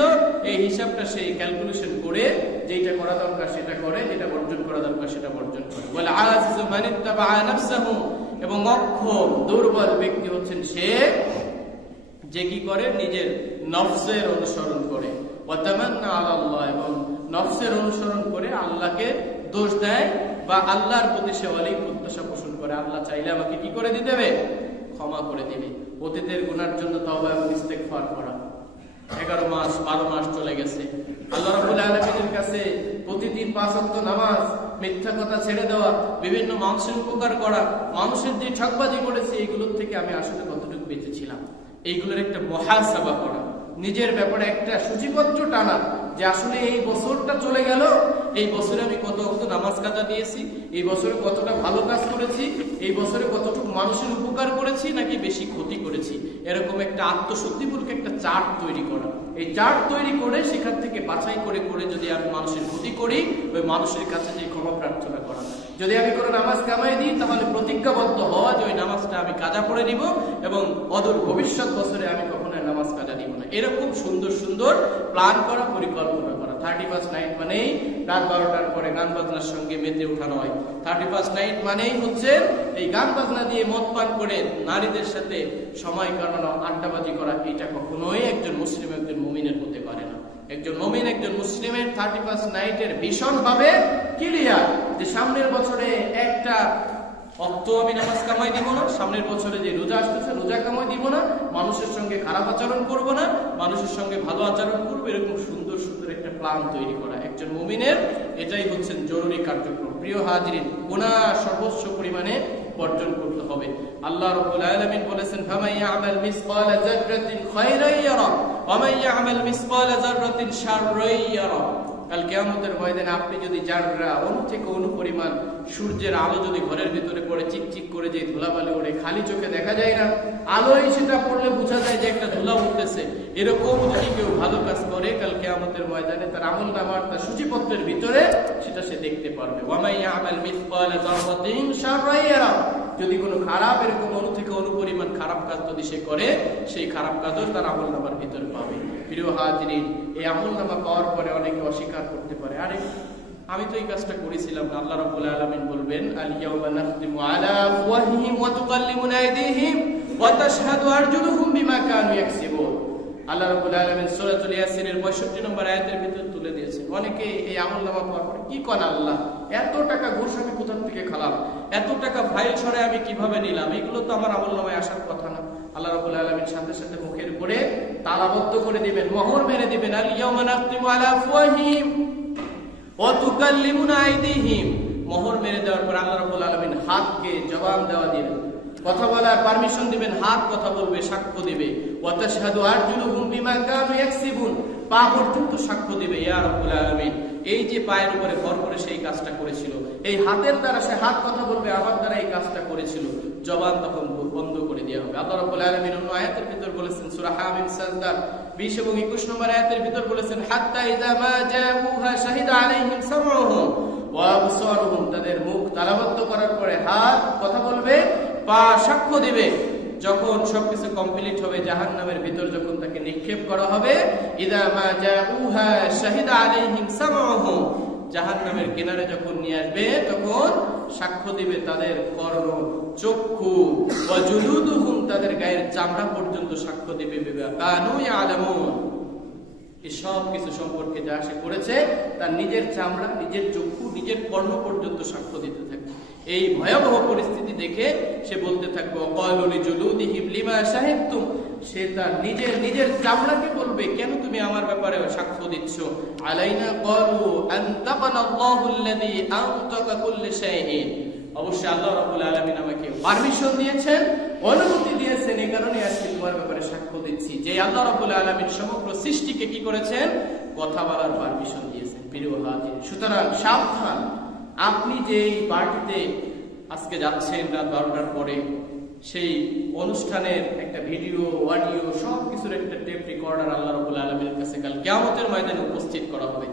এই হিসাবটা সেই ক্যালকুলেশন করে যেটা করা দরকার সেটা করে, যেটা বর্জন করা দরকার সেটা বর্জন করে। ওয়াল আজিজু মান ইত্তাবা'a নাফসাহু, এবং অক্ষম দুর্বল ব্যক্তি হচ্ছেন সে যে কি করে, নিজের নফসের অনুসরণ করে। ওয়া তামান্না আলা আল্লাহ, এবং নফসের অনুসরণ করে আল্লাহকে দোষ দেয় বা আল্লাহর প্রতি সে অলিক প্রত্যাশা পোষণ করে, আল্লাহ চাইলে আমাকে কি করে দিতে হবে, ক্ষমা করে দিবে। অতীতের গুনার জন্য তওবা এবং ইস্তেগফার করা। 11 মাস 12 মাস চলে গেছে, আল্লাহ রাব্বুল আলামিনের কাছে প্রতিদিন 5 ওয়াক্ত নামাজ, মিথ্যা কথা ছেড়ে দেওয়া, বিভিন্ন মানুষের উপকার করা, মানুষের যে ঠকবাজি করেছে এগুলোর থেকে আমি আসলে কতটুকু বেঁচেছিলাম, এইগুলোর একটা মুহাসাবা করা, নিজের ব্যাপারে একটা সূচিপত্র টানা, যে আসলে এই বছরটা চলে গেল, এই বছরে আমি কত ওয়াক্ত নামাজ কাজা দিয়েছি, এই বছরে কতটা ভালো কাজ করেছি, এই বছরে কতটুকু মানুষের উপকার করেছি নাকি বেশি ক্ষতি করেছি, এরকম একটা আত্মশুদ্ধিমূলক একটা চার্ট তৈরি করা। এই চার্ট তৈরি করে সেখান থেকে বাছাই করে করে যদি আমি মানুষের ক্ষতি করি, ওই মানুষের কাছে যে ক্ষমা প্রার্থনা করা। যদি আমি কোনো নামাজ কামাই দিই, তাহলে প্রতিজ্ঞাবদ্ধ হওয়া যে ওই নামাজটা আমি কাজা পড়ে নিব এবং অদূর ভবিষ্যৎ বছরে আমি কখনো নামাজ কাজা দিব না। এরকম সুন্দর সুন্দর প্ল্যান করা, পরিকল্পনা করা। 31st নাইট মানেই রাত 12টার পরে গান বাজনার সঙ্গে মেতে ওঠা নয়। 31st নাইট মানেই হচ্ছে এই গান বাজনা দিয়ে মদ পান করে নারীদের সাথে সময় কাটানো, আড্ডাবাজি করা। এটা কখনোই একজন মুসলিম, একজন মুমিনের হতে পারে না। একজন মুমিন, একজন মুসলিমের 31st নাইটের ভীষণ ভাবে ক্লিয়ার, যে সামনের বছরে একটা অক্ত আমি নামাজ কামাই দিব না, সামনের বছরে যে রোজা আসতেছে রোজা কামাই দিব না, মানুষের সঙ্গে খারাপ আচরণ করব না, মানুষের সঙ্গে ভালো আচরণ করব। এরকম সুন্দর সুন্দর একটা প্ল্যান তৈরি করা একজন মুমিনের, এটাই হচ্ছে জরুরি কার্যক্রম। প্রিয় হাজিরিন, গুনাহ সর্বোচ্চ পরিমাণে বর্জন করতে হবে। আল্লাহ রাব্বুল আলামিন বলেছেন, ফামান ইয়ামাল মিসকালা যাররাতিন খায়রান ইয়ারা ওয়া মান ইয়ামাল মিসকালা যাররাতিন শাররান ইয়ারা। কাল কিয়ামতের ময়দানে আপনি যদি জাররা, অণু থেকে অণু পরিমাণ সূর্যের আলো যদি ঘরের ভিতরে পড়ে চিকচিক করে যে ধুলাবালি ওড়ে, খালি চোখে দেখা যায় না, আলোয় সেটা পড়লে বোঝা যায় যে একটা ধুলা উঠতেছে, এরকম যদি কেউ ভালো কাজ করে কাল কিয়ামতের ময়দানে তার আমলনামার, তার সূচিপত্রের ভিতরে সেটা সে দেখতে পারবে। ওয়া মান ইয়ামাল মিসকালা যাররাতিন শাররান ইয়ারা। যদি কোনো খারাপ এরকম অণু থেকে অণু পরিমাণ খারাপ কাজ যদি সে করে, সেই খারাপ কাজও তার আমলনামার ভিতরে পাবে। প্রিয় হাজিরিন, এই আমলনামা পাওয়ার পরে অনেকে অস্বীকার করতে পারে, আরে আমি তো এই কাজটা করেছিলাম না। আল্লাহ রাব্বুল আলামিন বলবেন, আল ইয়াউমা নাখতিমু আলা আফওয়াহিহিম ওয়া তুকাল্লিমুনা আইদিহিম ওয়া তাশহাদু আরজুলুহুম বিমা কানু ইয়াকসিবুন। আল্লাহ রাব্বুল আলামিন সূরাতুল ইয়াসিনের 65 নম্বর আয়াতের ভিতর তুলে দিয়েছেন। অনেকে এই আমলনামা পাওয়ার পরে কি কোন আল্লাহ, এত টাকা ঘুষ আমি কোথা থেকে খেলাম, এত টাকা ফাইল সরে আমি কিভাবে নিলাম, এগুলো তো আমার আমলনামায় আসার কথা না। আল্লাহ রাব্বুল আলামিন সাথে সাথে মুখের উপরে তালাবদ্ধ করে দিবেন, মোহর মেরে দিবেন। আল ইয়াউমা নাখতিমু আলা আফওয়াহিহিম ওয়া তুকাল্লিমুনা আইদিহিম। মোহর মেরে দেওয়ার পর আল্লাহ রাব্বুল আলামিন হাতকে জবান দেওয়া দিবেন, কথা বলার পারমিশন দিবেন, হাত কথা বলবে, সাক্ষ্য দিবে। ওয়া তাশহাদু আরজুলুহুম বিমা কানু ইয়াকসিবুন। পা পর্যন্ত সাক্ষ্য দিবে, ইয়া রাব্বুল আলামিন এই যে পায়ের উপরে ভর করে সেই কাজটা করেছিল, এই হাতের দ্বারা সে হাত কথা বলবে, আমার দ্বারা এই কাজটা করেছিল। জবান তখন বন্ধ করে দেওয়া হবে। আল্লাহ রাব্বুল আলামিন অন্য আয়াতের ভিতর বলেছেন, সূরা হামিম সাজদার 20 এবং 21 নম্বর আয়াতের ভিতর বলেছেন, হাত্তা ইযা মা জাউহা শাহিদা আলাইহিম সামউহুম ওয়া আবসারুহুম। তাদের মুখ তালাবদ্ধ করার পরে হাত কথা বলবে, পা সাক্ষ্য দিবে। যখন সবকিছু কমপ্লিট হবে, জাহান্নামের ভিতর যখন তাকে নিক্ষেপ করা হবে, ইযা মা জাউহা শাহিদা আলাইহিম সামউহুম, জাহান্নামের কিনারে যখন নিয়ে আসবে তখন সাক্ষ্য দিবে তাদের কর্ণ, চক্ষু, ওয়া জুলুদুহুম, তাদের গায়ের চামড়া পর্যন্ত সাক্ষ্য দিবে বিমা কানু ইয়ালামুন। এই সব কিছু সম্পর্কে যা সে করেছে তার নিজের চামড়া, নিজের চক্ষু, নিজের কর্ণ পর্যন্ত সাক্ষ্য দিতে থাকবে। এই ভয়াবহ পরিস্থিতি দেখে সে বলতে থাকবে ওয়াকালু লিজুলুদিহিম লিমা শাহিদতুম, সে তার নিজের চামড়াকে বলবে কেন তুমি আমার ব্যাপারে সাক্ষ্য দিচ্ছ। আলাইনা ক্বালু আনতাকানা আল্লাহুল্লাযী আনতাকা কুল্লি শাইইন, অবশ্যই আল্লাহ রাব্বুল আলামিন আমাকে পারমিশন দিয়েছেন, অনুমতি দিয়েছেন, এই কারণে আজকে তোমার ব্যাপারে সাক্ষ্য দিচ্ছি। যে আল্লাহ রাব্বুল আলামিন সমগ্র সৃষ্টিকে কি করেছেন, কথা বলার পারমিশন দিয়েছেন। প্রিয় হাজির, সুতরাং সাবধান, আপনি যে পার্টিতে আজকে যাচ্ছেন রাত 12টার পরে, সেই অনুষ্ঠানের একটা ভিডিও, অডিও, সবকিছুর একটা টেপ রেকর্ডার আল্লাহ রাব্বুল আলামিনের কাছে কাল কিয়ামতের ময়দানে উপস্থিত করা হবে।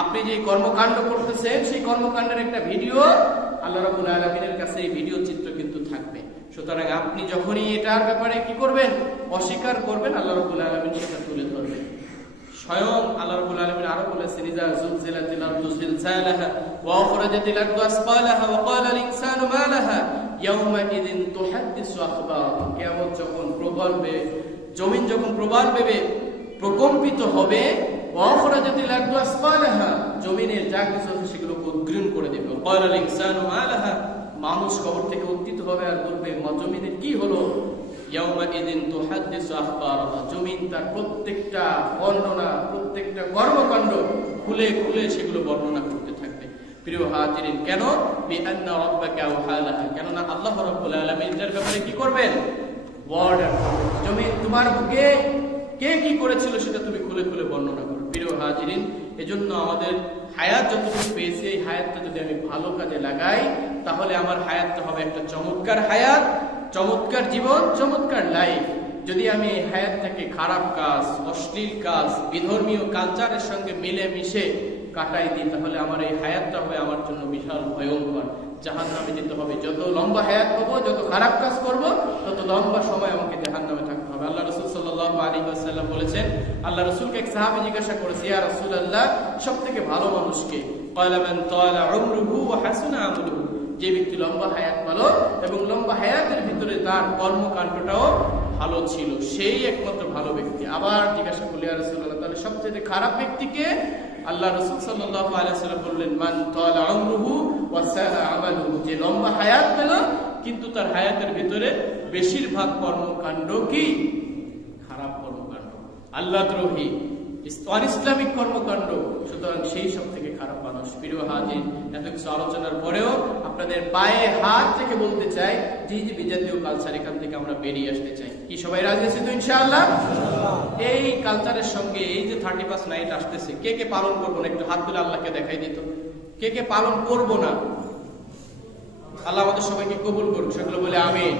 আপনি যে কর্মকাণ্ড করতেছেন সেই কর্মকাণ্ডের একটা ভিডিও আল্লাহ রাব্বুল আলামিনের কাছে, এই ভিডিও চিত্র কিন্তু থাকবে। সুতরাং আপনি যখনই এটার ব্যাপারে কি করবেন, অস্বীকার করবেন, আল্লাহ রাব্বুল আলামিন সেটা তুলে ধরবেন। স্বয়ং আল্লাহ রাব্বুল আলামিন আরো বলেছেন ইযা যুলজিলাতিল আরদু জিলজালাহা ওয়া আখরাজাতিল আরদু আসফালাহা ওয়া ক্বালাল ইনসানু মা লাহা ইয়াওমা ইযিন তুহাদ্দিসু আখবারাহা। কিয়ামত যখন প্রবলবে, জমিন যখন প্রবলভাবে প্রকম্পিত হবে, ওয়া আখরাজাতিল আরদু আসফালাহা, জমিনের যা কিছু আছে সেগুলো উদ্গ্রীন করে দেবে। ওয়া ক্বালাল ইনসানু মা লাহা, মানুষ কবর থেকে উত্থিত হবে আর বলবে জমিনের কি হলো। ইয়াওমা ইযিন তুহাদ্দিসু আখবারাহা, জমিন তার প্রত্যেকটা বর্ণনা, প্রত্যেকটা কর্মকাণ্ড খুলে খুলে সেগুলো বর্ণনা করতে থাকবে। প্রিয় হাজিরিন, কেন? বিআন্না রাব্বাকা আওহালাহা, কেননা আল্লাহ রাব্বুল আলামিন এর ব্যাপারে কি করবেন, ওয়ার্ডার করবেন। জমিন তোমার বুকে কে কি করেছিল সেটা তুমি খুলে খুলে বর্ণনা করো। প্রিয় হাজিরিন, এজন্য আমাদের হায়াত যতটুকু পেয়েছি, এই হায়াতটা যদি আমি ভালো কাজে লাগাই তাহলে আমার হায়াতটা হবে একটা চমৎকার হায়াত, চমৎকার জীবন, চমৎকার লাইফ। যদি আমি এই হায়াতটাকে খারাপ কাজ, অশ্লীল কাজ, বিধর্মীয় কালচারের সঙ্গে মিলে মিশে কাটাই দিই তাহলে আমার এই হায়াতটা হবে আমার জন্য বিশাল ভয়ঙ্কর, জাহান্নামে যেতে হবে। যত লম্বা হায়াত পাবো, যত খারাপ কাজ করব, তত লম্বা সময় আমাকে জাহান্নামে থাকতে হবে। আল্লাহ রাসূল সাল্লাল্লাহু আলাইহি ওয়াসাল্লাম বলেছেন, আল্লাহ রাসূলকে এক সাহাবী জিজ্ঞাসা করেছে, ইয়া রাসূলুল্লাহ, সবথেকে ভালো মানুষ কে? ক্বালা মান তালা উমরুহু ওয়া হাসুনা আমালুহু, যে ব্যক্তি লম্বা হায়াত পেল এবং লম্বা হায়াতের ভিতরে তার কর্মকাণ্ডটাও ভালো ছিল, সেই একমাত্র ভালো ব্যক্তি। আবার জিজ্ঞাসা করলেন, ইয়া রাসূলুল্লাহ, তাহলে সবচেয়ে খারাপ ব্যক্তি কে? আল্লাহ রাসূল সাল্লাল্লাহু আলাইহি ওয়াসাল্লাম বললেন, মান তালা উমরুহু ওয়া সাআ আমালুহু, যে লম্বা হায়াত পেল কিন্তু তার হায়াতের ভিতরে বেশিরভাগ কর্মকাণ্ড কি? খারাপ কর্মকাণ্ড, আল্লাহদ্রোহী, ইসলামিক কর্মকাণ্ড। সুতরাং সেই সব থেকে খারাপ মানুষ। প্রিয় হাজির, এত কিছু আলোচনার পরেও আপনাদের পায়ে হাত থেকে বলতে চাই যে বিজাতীয় কালচার, এখান থেকে আমরা বেরিয়ে আসতে চাই। কি সবাই রাজি আছি তো ইনশাআল্লাহ? এই কালচারের সঙ্গে এই যে 31 নাইট আসতেছে, কে কে পালন করবো না? একটু হাত তুলে আল্লাহকে দেখাই দিত। কে কে পালন করবো না? আল্লাহ আমাদের সবাইকে কবুল করুক, সেগুলো বলে আমিন।